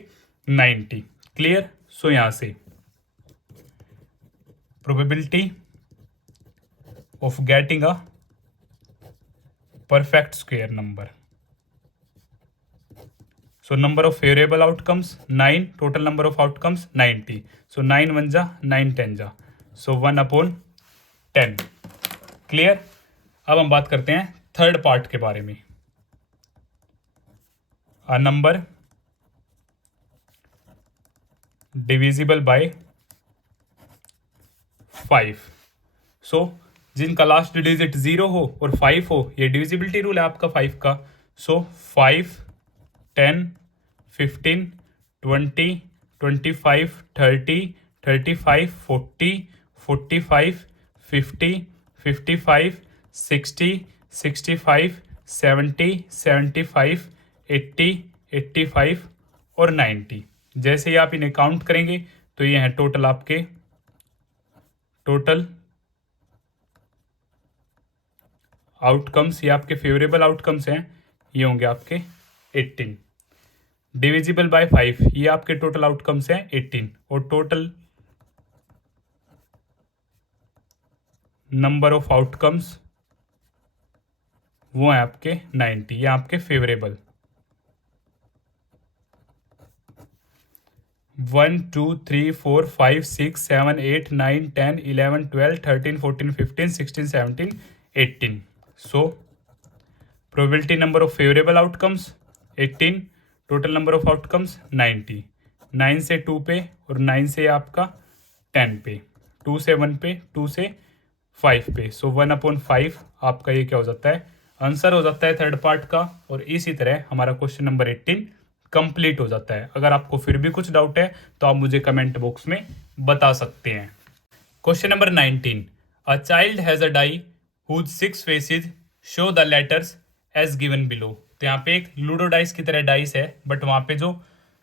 90। क्लियर। सो यहाँ से probability of getting a perfect square number. So number of favourable outcomes 9, total number of outcomes 90। So 9 1 जा 9 10 जा, सो 1/10। क्लियर। अब हम बात करते हैं थर्ड पार्ट के बारे में। A number divisible by 5। सो जिनका लास्ट डिजिट 0 हो और 5 हो, ये डिविजिबिलिटी रूल है आपका 5 का। सो 5, 10, 15, 20, 25, 30, 35, 40, 45, 50, 55, 60, 65, 70, 75, 80, 85 और 90। जैसे ही आप इन्हें काउंट करेंगे तो ये हैं टोटल आपके टोटल आउटकम्स, ये आपके फेवरेबल आउटकम्स हैं, ये होंगे आपके 18। डिविजिबल बाय 5, ये आपके टोटल आउटकम्स हैं 18, और टोटल नंबर ऑफ आउटकम्स वो हैं आपके 90, ये आपके favourable. 1 2 3 4 5 6 7 8 9 10 11 12 13 14 15 16 17 18। So probability number of favourable outcomes 18, total number of outcomes 90। 9 से 2 पे और 9 से आपका 10 पे, 2 से 1 पे, 2 से 5 पे। सो 1/5 आपका ये क्या हो जाता है, आंसर हो जाता है थर्ड पार्ट का। और इसी तरह हमारा क्वेश्चन नंबर 18 कंप्लीट हो जाता है। अगर आपको फिर भी कुछ डाउट है तो आप मुझे कमेंट बॉक्स में बता सकते हैं। Question number 19, a child has a die whose 6 faces show the letters as given below. तो यहाँ पे एक लूडो डाइस की तरह डाइस है, बट वहाँ पे जो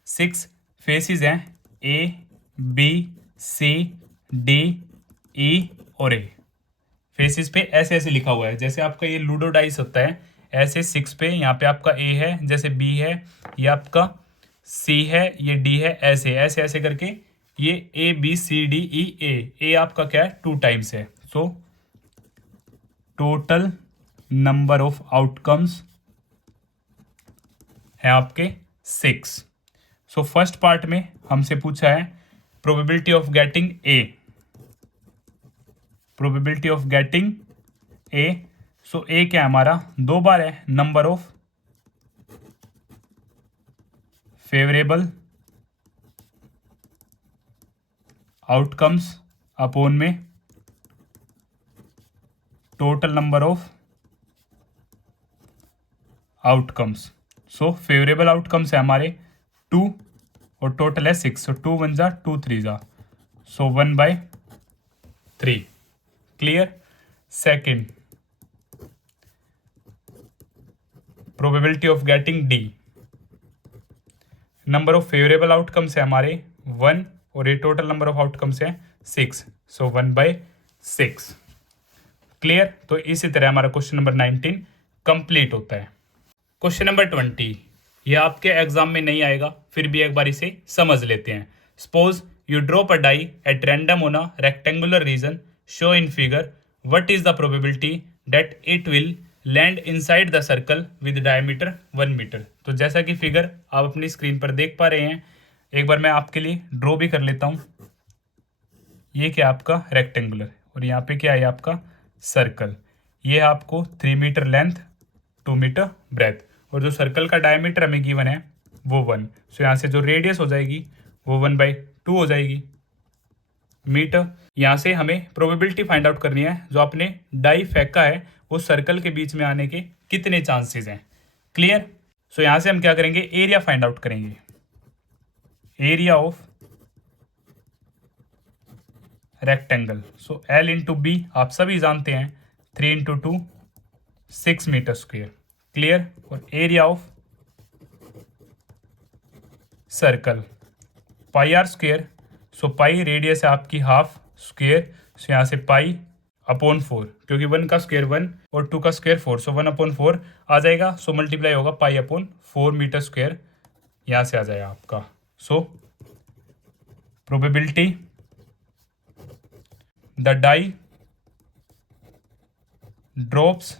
6 फेसेस हैं A, B, C, D, E और A, फेसेस पे ऐसे ऐसे लिखा हुआ है। जैसे आपका ये लूडो डाइस होता है ऐसे 6 पे, यहाँ पे आपका A है, जैसे B है, ये आपका C है, ये D है, ऐसे ऐसे ऐसे करके ये A B C D E A आपका क्या है 2 टाइम्स है। सो टोटल नंबर ऑफ आउटकम्स है आपके 6। सो फर्स्ट पार्ट में हमसे पूछा है probability of getting A, probability of getting A। So A क्या है हमारा 2 बार है, number of favourable outcomes upon में total number of outcomes. So favourable outcomes है हमारे 2 और टोटल है 6। सो 2 1 जा 2 3 जा, सो 1/3। Clear. Second, probability of getting D, number of favourable outcomes है हमारे 1 और ये टोटल नंबर ऑफ आउटकम्स है 6। सो 1/6। क्लियर। तो इसी तरह हमारा क्वेश्चन नंबर 19 कंप्लीट होता है। क्वेश्चन नंबर 20, ये आपके एग्जाम में नहीं आएगा, फिर भी एक बार इसे समझ लेते हैं। Suppose you drop a die at random on a rectangular region, show in figure what is the probability that it will land inside the circle with diameter 1 metre. तो जैसा कि फिगर आप अपनी स्क्रीन पर देख पा रहे हैं, एक बार मैं आपके लिए ड्रॉ भी कर लेता हूँ। ये क्या आपका रेक्टेंगुलर, और यहाँ पे क्या है आपका सर्कल। ये है आपको 3 मीटर लेंथ, 2 मीटर ब्रेथ, और जो सर्कल का डायमीटर हमें गिवन है वो 1। सो यहाँ से जो रेडियस हो जाएगी वो 1/2 हो जाएगी मीटर। यहाँ से हमें प्रोबेबिलिटी फाइंड आउट करनी है, जो आपने डाई फेंका है वो सर्कल के बीच में आने के कितने चांसेस हैं। क्लियर। सो यहाँ से हम क्या करेंगे, एरिया फाइंड आउट करेंगे। Area of rectangle, so L into B आप सभी जानते हैं, 3 इंटू 2 6 मीटर स्क्वेयर। क्लियर। और area of circle pi r square, so pi radius है आपकी हाफ स्क्वेयर, सो यहाँ से पाई अपॉन 4, क्योंकि 1 का स्क्वेयर 1 और 2 का स्क्वेयर 4, सो 1/4 आ जाएगा। सो मल्टीप्लाई होगा पाई अपॉन 4 मीटर स्क्वेयर, यहाँ से आ जाएगा आपका। So probability the die drops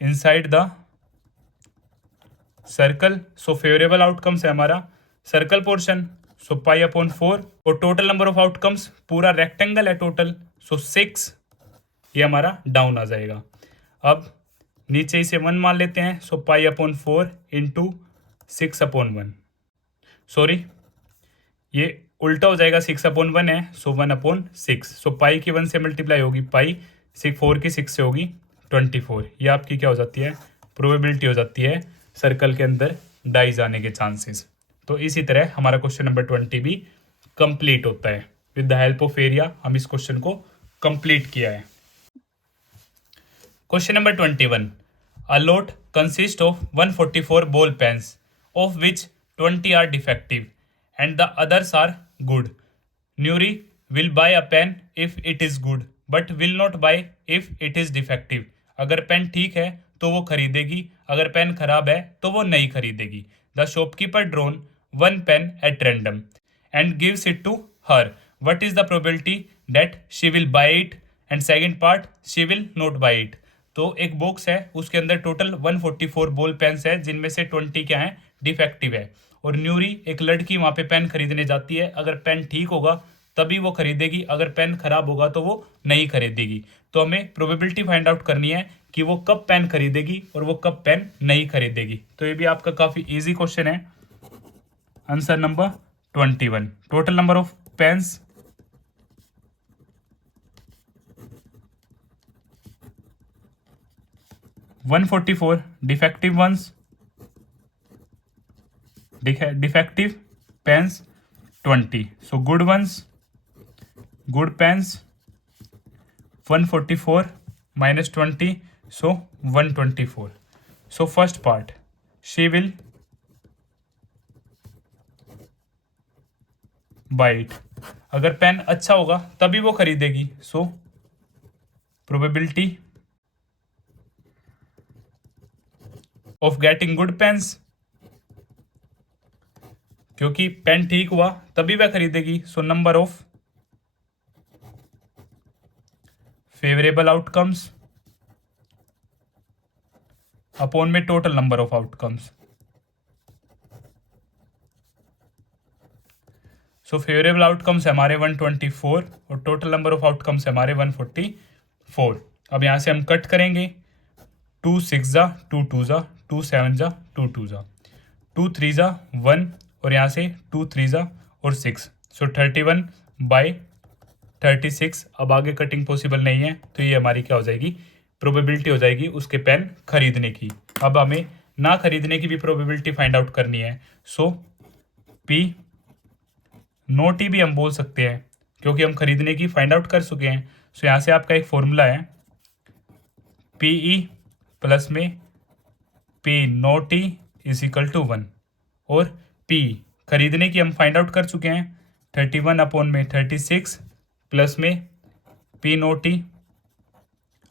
inside the circle, so favourable outcomes है हमारा circle portion, so pi upon 4, और टोटल नंबर ऑफ आउटकम्स पूरा रेक्टेंगल है टोटल, सो 6 ये हमारा डाउन आ जाएगा। अब नीचे इसे 1 मान लेते हैं, सो पाई अपॉन 4 इंटू 6/1। सॉरी, ये उल्टा हो जाएगा, 6/1 है, सो 1/6। सो पाई की 1 से मल्टीप्लाई होगी पाई, 4 की 6 से होगी 24। ये आपकी क्या हो जाती है, प्रोबेबिलिटी हो जाती है सर्कल के अंदर डाइज आने के चांसेस। तो इसी तरह हमारा क्वेश्चन नंबर 20 भी कंप्लीट होता है। With the help of area हम इस क्वेश्चन को कंप्लीट किया है। Question number 21, a lot consist of 144 ball pens of which 20 are defective and the others are good. Nuri will buy a pen if it is good, but will not buy if it is defective. अगर pen ठीक है तो वो खरीदेगी, अगर pen खराब है तो वो नहीं खरीदेगी। The shopkeeper draws 1 pen at random and gives it to her. What is the probability that she will buy it? And second part, she will not buy it. तो एक बॉक्स है, उसके अंदर टोटल 144 बॉल पेन्स है, जिनमें से 20 क्या है, डिफेक्टिव है। और न्यूरी एक लड़की वहाँ पे पेन खरीदने जाती है, अगर पेन ठीक होगा तभी वो खरीदेगी, अगर पेन खराब होगा तो वो नहीं खरीदेगी। तो हमें प्रोबेबिलिटी फाइंड आउट करनी है कि वो कब पेन खरीदेगी और वो कब पेन नहीं खरीदेगी। तो ये भी आपका काफ़ी इजी क्वेश्चन है। Answer number 21, total number of pens 144, defective ones, defective pens 20. So good ones, good pens 144 minus 20, so 124. So first part, she will buy it. अगर पेन अच्छा होगा तभी वो खरीदेगी। So probability of getting good pens, क्योंकि pen ठीक हुआ तभी वह खरीदेगी। So number of favourable outcomes upon में total number of outcomes. So favourable outcomes है हमारे 124 और टोटल नंबर ऑफ आउटकम्स है हमारे 144। अब यहां से हम कट करेंगे, 2 6 जा, 2 2 जा, 2 7 जा, 2 2 जा, 2 3 जा 1 और यहाँ से 2 3 जा और 6। सो 31/36। अब आगे कटिंग पॉसिबल नहीं है, तो ये हमारी क्या हो जाएगी, प्रोबेबिलिटी हो जाएगी उसके पेन खरीदने की। अब हमें ना खरीदने की भी प्रोबेबिलिटी फाइंड आउट करनी है। सो पी नोट ही भी हम बोल सकते हैं, क्योंकि हम खरीदने की फाइंड आउट कर चुके हैं। सो यहाँ से आपका एक फॉर्मूला है, पी ई प्लस में P not E is equal to 1, और पी खरीदने की हम फाइंड आउट कर चुके हैं, 31/36 प्लस में पी नोट ई।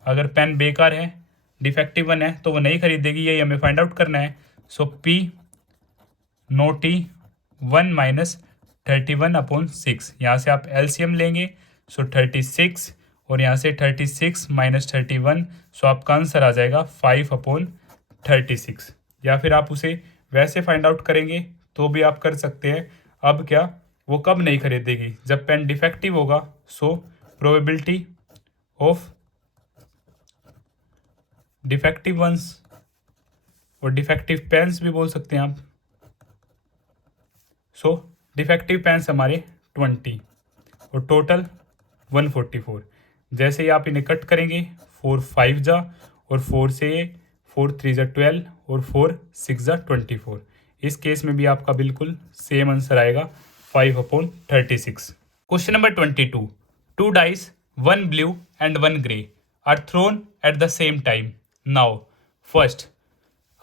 अगर पेन बेकार है, डिफेक्टिव वन है, तो वो नहीं खरीदेगी, यही हमें फाइंड आउट करना है। सो पी नोट ई 1 माइनस 31/6, यहाँ से आप एलसीएम लेंगे। सो 36 और यहाँ से 36 माइनस 31, सो आपका आंसर आ जाएगा 5/36। या फिर आप उसे वैसे फाइंड आउट करेंगे तो भी आप कर सकते हैं। अब क्या, वो कब नहीं खरीदेगी, जब पेन डिफेक्टिव होगा। So probability of defective ones और डिफेक्टिव पेन्स भी बोल सकते हैं आप। सो डिफेक्टिव पेन्स हमारे 20 और टोटल 144। जैसे ही आप इन्हें कट करेंगे, 4 5 जा और 4 से 4 3 जा 12 और 4 6 जा 24। इस केस में भी आपका बिल्कुल सेम आंसर आएगा, 5/36। Question number 22, 2 dice, 1 blue and 1 grey are thrown at the same time. Now first,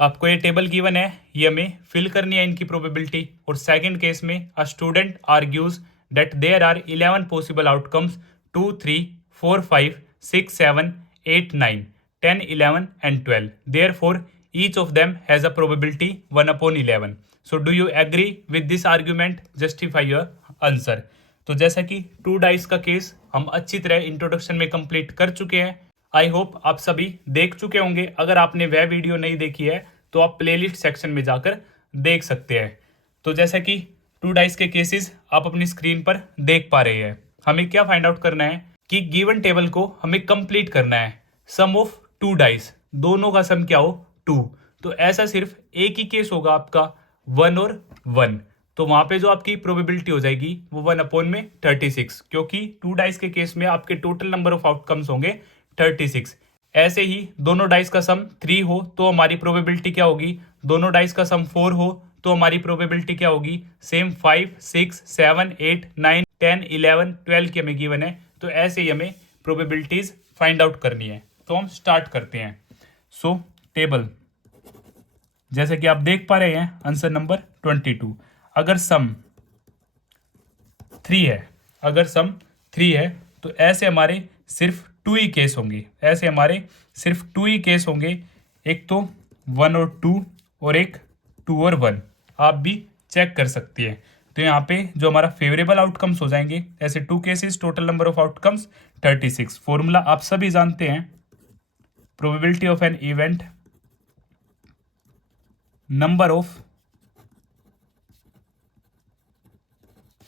आपको ये टेबल गिवन है, ये हमें फिल करनी है इनकी प्रोबेबिलिटी। और सेकंड केस में a student argues that there are 11 possible outcomes, 2 3 4 5 6 7 8 9 10 11 and 12, therefore each of them has a probability 1/11. So do you agree with this argument? Justify your answer. तो जैसा कि 2 डाइस का case हम अच्छी तरह introduction में complete कर चुके हैं। आई होप आप सभी देख चुके होंगे। अगर आपने वह वीडियो नहीं देखी है तो आप प्लेलिस्ट सेक्शन में जाकर देख सकते हैं। तो जैसा कि 2 डाइस के केसेस आप अपनी स्क्रीन पर देख पा रहे हैं, हमें क्या फाइंड आउट करना है कि गिवन टेबल को हमें कंप्लीट करना है, सम ऑफ टू डाइस, दोनों का सम क्या हो 2, तो ऐसा सिर्फ एक ही केस होगा आपका 1 और 1, तो वहां पे जो आपकी प्रोबेबिलिटी हो जाएगी वो 1/36, क्योंकि टू डाइस के केस में आपके टोटल नंबर ऑफ आउटकम्स होंगे 36। ऐसे ही दोनों डाइस का सम 3 हो तो हमारी प्रोबेबिलिटी क्या होगी, दोनों डाइस का सम 4 हो तो हमारी प्रोबेबिलिटी क्या होगी, सेम 5, 6, 7, 8, 9, 10, 11, 12 की हमें गिवन है, तो ऐसे ही हमें प्रोबेबिलिटीज फाइंड आउट करनी है। तो हम स्टार्ट करते हैं। सो टेबल जैसे कि आप देख पा रहे हैं, आंसर नंबर 22, अगर सम 3 है, अगर सम 3 है तो ऐसे हमारे सिर्फ 2 ही केस होंगे, ऐसे हमारे सिर्फ 2 ही केस होंगे, एक तो 1 और 2 और एक 2 और 1, आप भी चेक कर सकती है। तो यहाँ पे जो हमारा फेवरेबल आउटकम्स हो जाएंगे, ऐसे 2 cases, total number of outcomes 36। Formula आप सभी जानते हैं, probability of an event, number of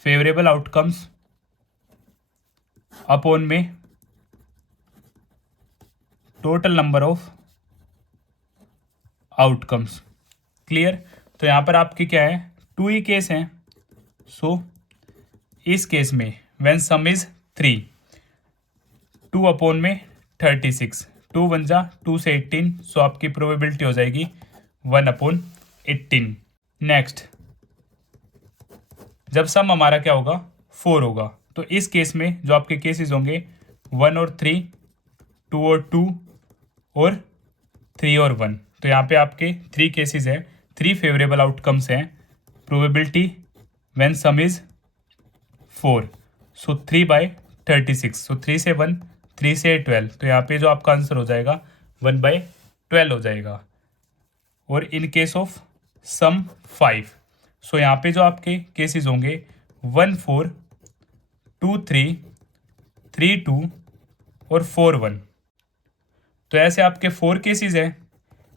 favourable outcomes upon में total number of outcomes. Clear. तो यहां पर आपके क्या है, 2 ही केस हैं, सो इस केस में व्हेन सम इज 3, 2 अपॉन में 36, 2 1 जा 2 से 18, सो आपकी प्रोबेबिलिटी हो जाएगी 1/18। नेक्स्ट, जब सम हमारा क्या होगा 4 होगा, तो इस केस में जो आपके केसेस होंगे 1 और 3, 2 और 2 और 3 और 1, तो यहाँ पे आपके 3 केसेस हैं, 3 फेवरेबल आउटकम्स हैं, प्रोबेबिलिटी व्हेन सम इज 4, सो 3/36, सो 3 से 1, 3 से 12, तो यहाँ पे जो आपका आंसर हो जाएगा 1/12 हो जाएगा। और इन केस ऑफ सम 5, सो यहाँ पे जो आपके केसेस होंगे 1 4, 2 3, 3 2 और 4 1, तो ऐसे आपके 4 केसेस हैं,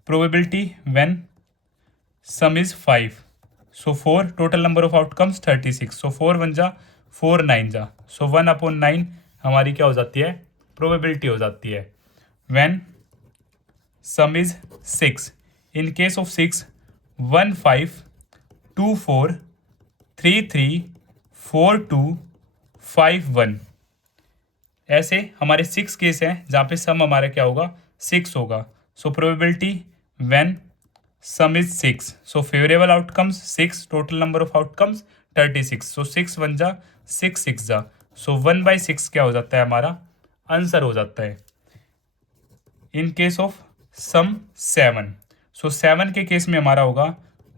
probability when some is 5, so 4, total number of outcomes 36, सो 4 1 जा 4 9 जा, सो 1/9 हमारी क्या हो जाती है, प्रोबेबिलिटी हो जाती है। When some is 6, in case of 6, 1 5, 2 4, 3 3, 4 2, 5 1, ऐसे हमारे 6 केस हैं जहाँ पे सम हमारा क्या होगा 6 होगा, so probability when some is 6, so favourable outcomes 6, total number of outcomes 36, सो 6 1 जा 6 6 जा, सो 1/6 क्या हो जाता है, हमारा आंसर हो जाता है। इन केस ऑफ सम 7, सो 7 के केस में हमारा होगा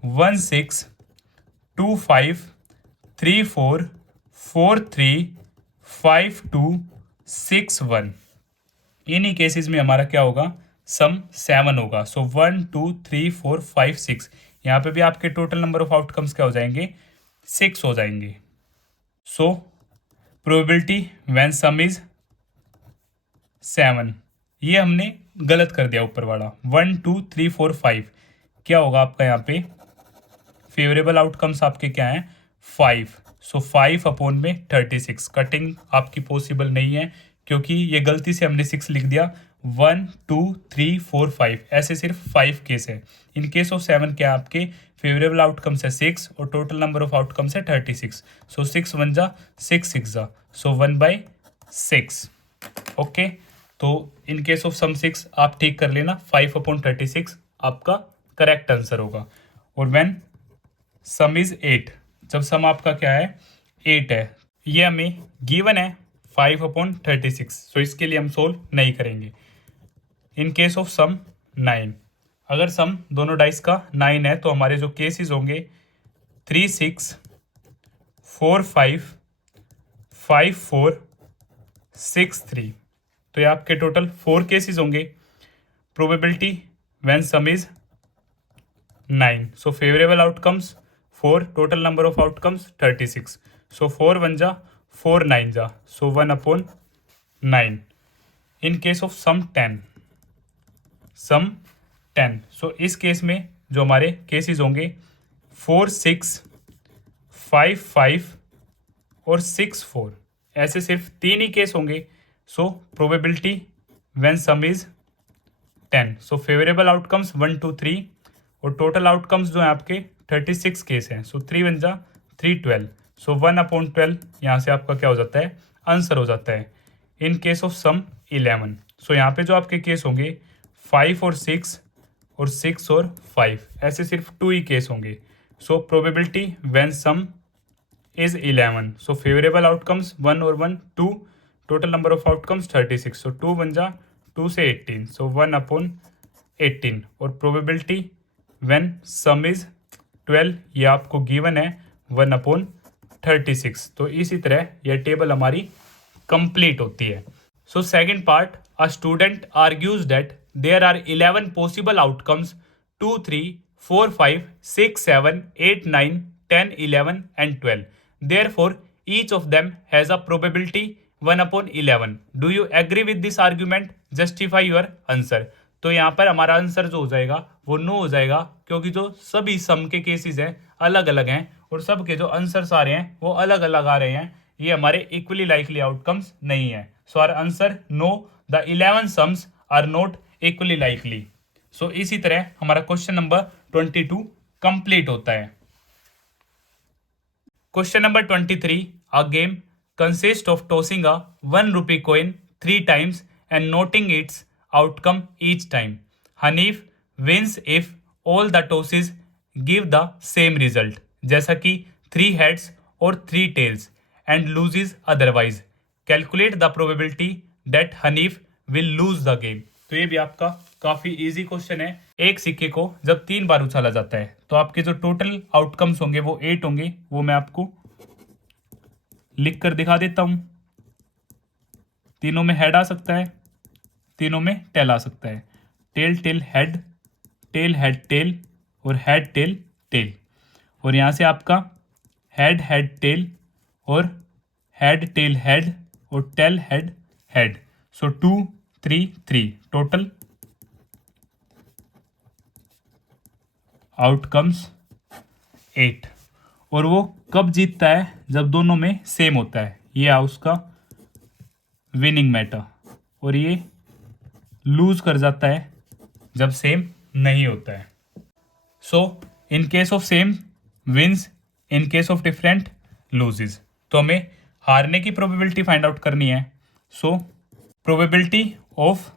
1 6, 2 5, 3 4, 4 3, 5 2, 6 1, इन्हीं केसेस में हमारा क्या होगा, सम 7 होगा, सो 1 2 3 4 5 6, यहाँ पे भी आपके टोटल नंबर ऑफ आउटकम्स क्या हो जाएंगे, 6 हो जाएंगे। So probability when some is 7, ये हमने गलत कर दिया ऊपर वाला, 1 2 3 4 5, क्या होगा आपका यहाँ पे फेवरेबल आउटकम्स आपके क्या हैं 5, सो 5/36, कटिंग आपकी पॉसिबल नहीं है क्योंकि ये गलती से हमने 6 लिख दिया, 1 2 3 4 5, ऐसे सिर्फ 5 केस है। इन केस ऑफ 7 क्या आपके फेवरेबल आउटकम्स है 6 और टोटल नंबर ऑफ आउटकम्स है 36, सो 6 1 जा 6 6 जा, सो 1/6। ओके, तो इन केस ऑफ सम 6 आप ठीक कर लेना, 5/36 आपका करेक्ट आंसर होगा। और व्हेन सम इज 8, जब सम आपका क्या है 8 है, ये हमें गिवन है 5/36, सो इसके लिए हम सोल्व नहीं करेंगे। इन केस ऑफ सम 9, अगर सम दोनों डाइस का 9 है तो हमारे जो केसेस होंगे 3 6, 4 5, 5 4, 6 3, तो ये आपके टोटल 4 केसेस होंगे। Probability when some is 9, so favourable outcomes 4, total number of outcomes 36, सो 4 1 जा 4 9 जा, सो 1/9। इन केस ऑफ सम 10, सम 10, सो इस केस में जो हमारे केसेस होंगे 4 6, 5 5 और 6 4, ऐसे सिर्फ 3 ही केस होंगे, so probability when some is 10, so favourable outcomes 1 2 3 और टोटल आउटकम्स जो है आपके 36 केस हैं। सो 3 बन जा 312, सो 1/12 यहाँ से आपका क्या हो जाता है, आंसर हो जाता है। इन केस ऑफ सम 11, सो यहाँ पे जो आपके केस होंगे 5 और 6 और 6 और 5, ऐसे सिर्फ 2 ही केस होंगे। So probability when some is 11, so favourable outcomes 1 और 1 2, टोटल नंबर ऑफ आउटकम्स 36, सो 2 बन जा 2 से 18, सो 1/18 और प्रोबेबिलिटी व्हेन सम इज 12, ये आपको गिवन है 1/36। तो इसी तरह यह टेबल हमारी कंप्लीट होती है। So second part, a student argues that there are 11 possible outcomes 2 3 4 5 6 7 8 9 10 11 and 12. Therefore, each of them has a probability 1/11. Do you agree with this argument? Justify your answer. तो यहाँ पर हमारा आंसर जो हो जाएगा वो नो हो जाएगा, क्योंकि जो सभी सम के केसेस हैं अलग अलग हैं और सबके जो आंसर्स आ रहे हैं वो अलग अलग आ रहे हैं। ये हमारे इक्वली लाइकली आउटकम्स नहीं है। So our answer no, the 11 sums are not equally likely. So इसी तरह हमारा क्वेश्चन नंबर 22 कंप्लीट होता है। Question number 23, a game consist of tossing a 1 rupee coin 3 times and noting its outcome each time. Hanif wins if all the tosses give the same result, जैसा कि 3 heads और 3 tails, and loses otherwise. Calculate the probability that Hanif will lose the game. तो ये भी आपका काफी easy question है। एक सिक्के को जब 3 बार उछाला जाता है तो आपके जो टोटल आउटकम्स होंगे वो 8 होंगे। वो मैं आपको लिख कर दिखा देता हूं। तीनों में हेड आ सकता है, तीनों में टेल आ सकता है। टेल टेल हेड टेल और हेड टेल टेल। और यहाँ से आपका हेड हेड टेल और हेड टेल हेड और टेल हेड हेड। सो 2 3 3 टोटल आउटकम्स 8। और वो कब जीतता है, जब दोनों में सेम होता है। ये है उसका विनिंग मैटर। और ये लूज कर जाता है जब सेम नहीं होता है। So in case of same wins, in case of different loses. तो हमें हारने की प्रोबेबिलिटी फाइंड आउट करनी है। So probability of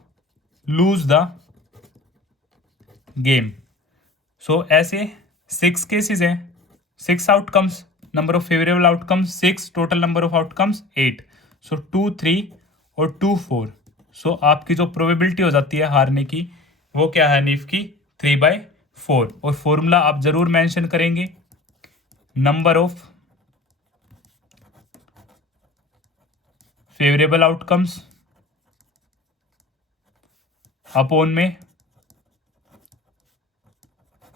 lose the game. So ऐसे 6 केसेस हैं, 6 outcomes, number of favourable outcomes 6, total number of outcomes 8। So 2 3 और 2 4। सो आपकी जो प्रोबेबिलिटी हो जाती है हारने की वो क्या है नीफ की 3/4। और फॉर्मूला आप जरूर मेंशन करेंगे, number of favourable outcomes upon में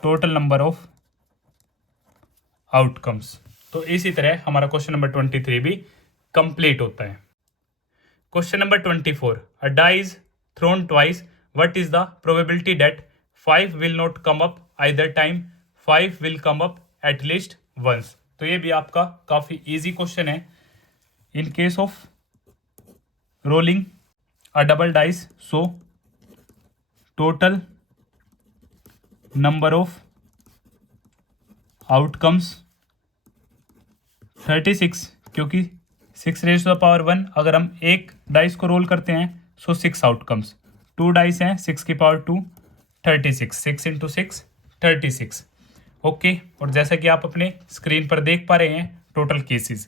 टोटल नंबर ऑफ आउटकम्स। तो इसी तरह हमारा क्वेश्चन नंबर 23 भी कंप्लीट होता है। Question number 24, a die is thrown twice, what is the probability that 5 will not come up either time, 5 will come up at least once. तो ये भी आपका काफी इजी क्वेश्चन है। In case of rolling a double dice, so total number of outcomes 36, क्योंकि 6⁻1 अगर हम एक डाइस को रोल करते हैं सो 6 आउटकम्स। 2 डाइस हैं 6⁻2 36, 6 × 6 36। ओके, और जैसा कि आप अपने स्क्रीन पर देख पा रहे हैं टोटल केसेस।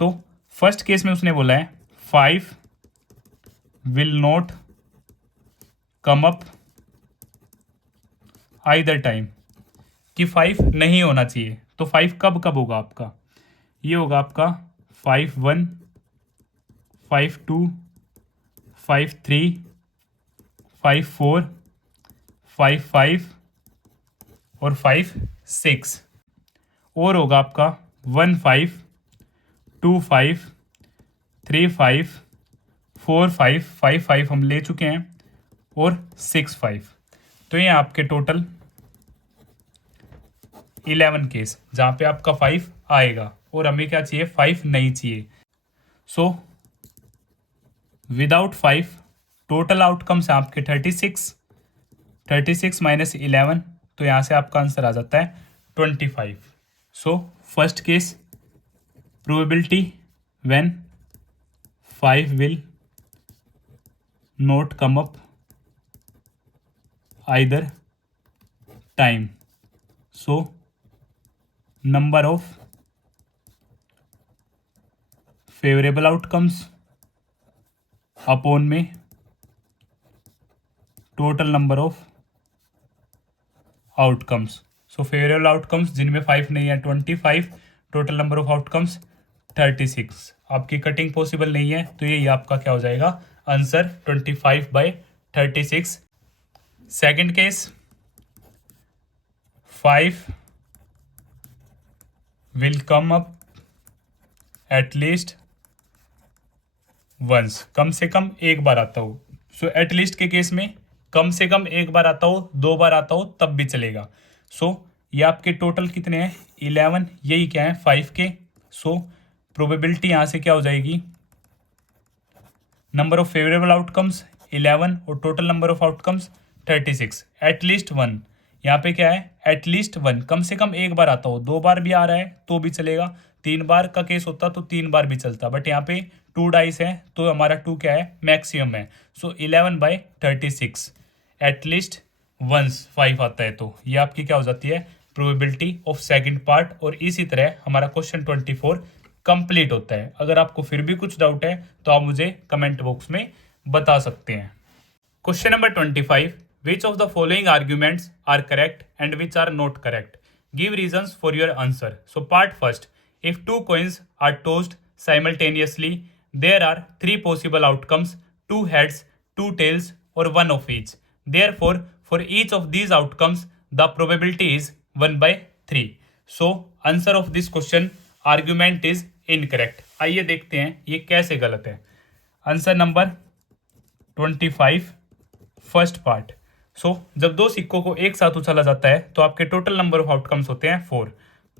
तो फर्स्ट केस में उसने बोला है 5 will not come up either time, कि 5 नहीं होना चाहिए। तो 5 कब कब होगा आपका, ये होगा आपका 5 1 5 2 5 3 5 4 5 5 और 5 6। और होगा आपका 1 5 2 5 3 5 4 5 5 5 हम ले चुके हैं और 6 5। तो ये आपके टोटल 11 केस जहाँ पे आपका 5 आएगा और हमें क्या चाहिए, 5 नहीं चाहिए। सो विदाउट 5 टोटल आउटकम्स हैं आपके 36, 36 माइनस 11, तो यहाँ से आपका आंसर आ जाता है 25. So first case, probability when 5 will not come up either time. So number of favorable outcomes upon में total number of outcomes. So favorable outcomes जिनमें 5 नहीं है 25, total number of outcomes 36. आपकी कटिंग पॉसिबल नहीं है तो ये आपका क्या हो जाएगा answer 25/36. Second case, 5 will come up at least once, कम से कम एक बार आता हो. सो एटलीस्ट के केस में कम से कम एक बार आता हो, 2 बार आता हो तब भी चलेगा. सो ये आपके टोटल कितने हैं 11, यही क्या है 5 के. सो प्रोबेबिलिटी यहाँ से क्या हो जाएगी, नंबर ऑफ फेवरेबल आउटकम्स 11 और total number of outcomes 36. At least one, यहाँ पे क्या है एटलीस्ट वन, कम से कम एक बार आता हो, 2 बार भी आ रहा है तो भी चलेगा, 3 बार का केस होता तो 3 बार भी चलता, बट यहाँ पे 2 डाइस है तो हमारा 2 क्या है मैक्सिमम है. सो 11/36 एटलीस्ट वंस 5 आता है, तो ये आपकी क्या हो जाती है प्रोबेबिलिटी ऑफ सेकंड पार्ट. और इसी तरह हमारा क्वेश्चन 24 कंप्लीट होता है. अगर आपको फिर भी कुछ डाउट है तो आप मुझे कमेंट बॉक्स में बता सकते हैं. Question number 25, which of the following arguments are correct and which are not correct? Give reasons for your answer. So part first, if two coins are tossed simultaneously, there are 3 possible outcomes, 2 heads, 2 tails or 1 of each. Therefore, for each of these outcomes, the probability is 1/3. So answer of this question, argument is incorrect. आइए देखते हैं ये कैसे गलत है. Answer number 25 first part. So जब 2 सिक्कों को एक साथ उछाला जाता है तो आपके टोटल नंबर ऑफ आउटकम्स होते हैं 4.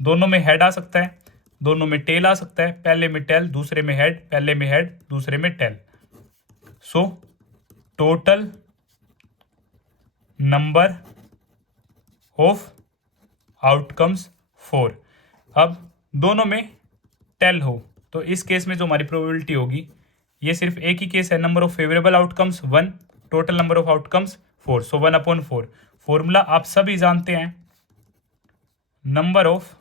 दोनों में हेड आ सकता है, दोनों में टेल आ सकता है, पहले में टेल दूसरे में हेड, पहले में हेड दूसरे में tail. So total number of outcomes 4. अब दोनों में टेल हो तो इस केस में जो हमारी प्रोबेबिलिटी होगी, ये सिर्फ एक ही केस है, number of favourable outcomes 1, total number of outcomes 4. So 1/4. Formula आप सभी जानते हैं, number of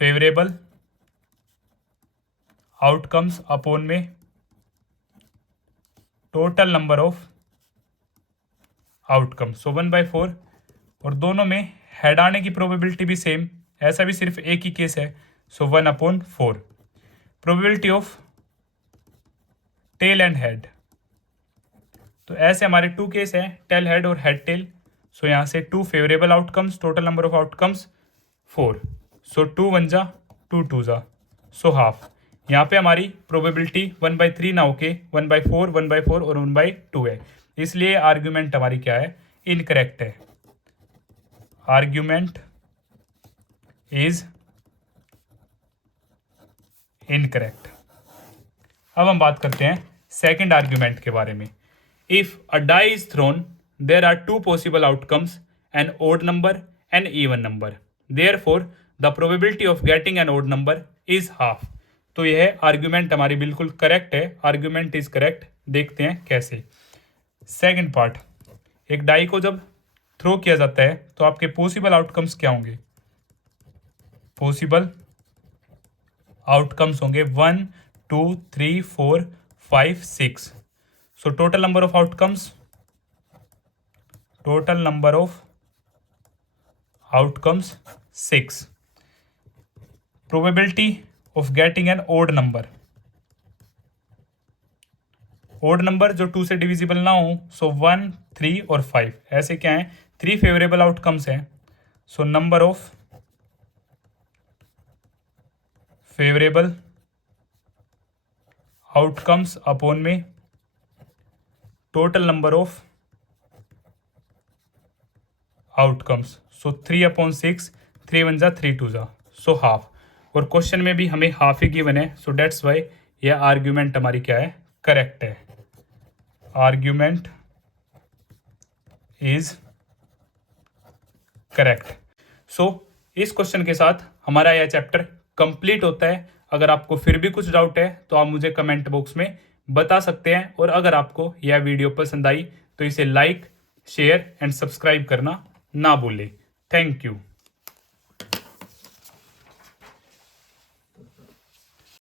favourable outcomes upon में टोटल नंबर ऑफ आउटकम्स. सो 1/4 और दोनों में हेड आने की प्रोबेबिलिटी भी सेम, ऐसा भी सिर्फ एक ही केस है. So 1/4. Probability of tail and head, तो ऐसे हमारे 2 केस हैं, टेल हेड और हेड टेल. सो यहाँ से 2 favourable outcomes, total number of outcomes 4. So 2 1 जा 2 2 जा, सो हाफ. यहाँ पे हमारी प्रोबेबिलिटी 1/3 ना होके 1/4, 1/4 और 1/2 है, इसलिए आर्ग्यूमेंट हमारी क्या है इनकरेक्ट है. Argument is incorrect. अब हम बात करते हैं सेकंड आर्ग्यूमेंट के बारे में. If a die is thrown, there are 2 possible outcomes, an odd number and even number. Therefore, the probability of getting an odd number is half. तो यह आर्ग्यूमेंट हमारी बिल्कुल करेक्ट है, आर्ग्यूमेंट इज करेक्ट. देखते हैं कैसे. सेकंड पार्ट, एक die को जब थ्रो किया जाता है तो आपके पॉसिबल आउटकम्स क्या होंगे. पॉसिबल आउटकम्स होंगे 1 2 3 4 5 6. So total number of outcomes, total number of outcomes 6. Probability of getting an odd number, odd number जो 2 से डिविजिबल ना हो. सो 1 3 और 5 ऐसे क्या है 3 फेवरेबल आउटकम्स हैं. So number of favourable outcomes upon में total number of outcomes. So 3/6, 3 1 जा 3 2 जा, सो हाफ. और क्वेश्चन में भी हमें हाफ ही गिवन है, सो डेट्स वाई यह आर्ग्यूमेंट हमारी क्या है, करेक्ट है। Argument is correct. सो इस क्वेश्चन के साथ हमारा यह चैप्टर कंप्लीट होता है। अगर आपको फिर भी कुछ डाउट है तो आप मुझे कमेंट बॉक्स में बता सकते हैं, और अगर आपको यह वीडियो पसंद आई तो इसे लाइक, शेयर एंड सब्सक्राइब करना ना भूलें। Thank you.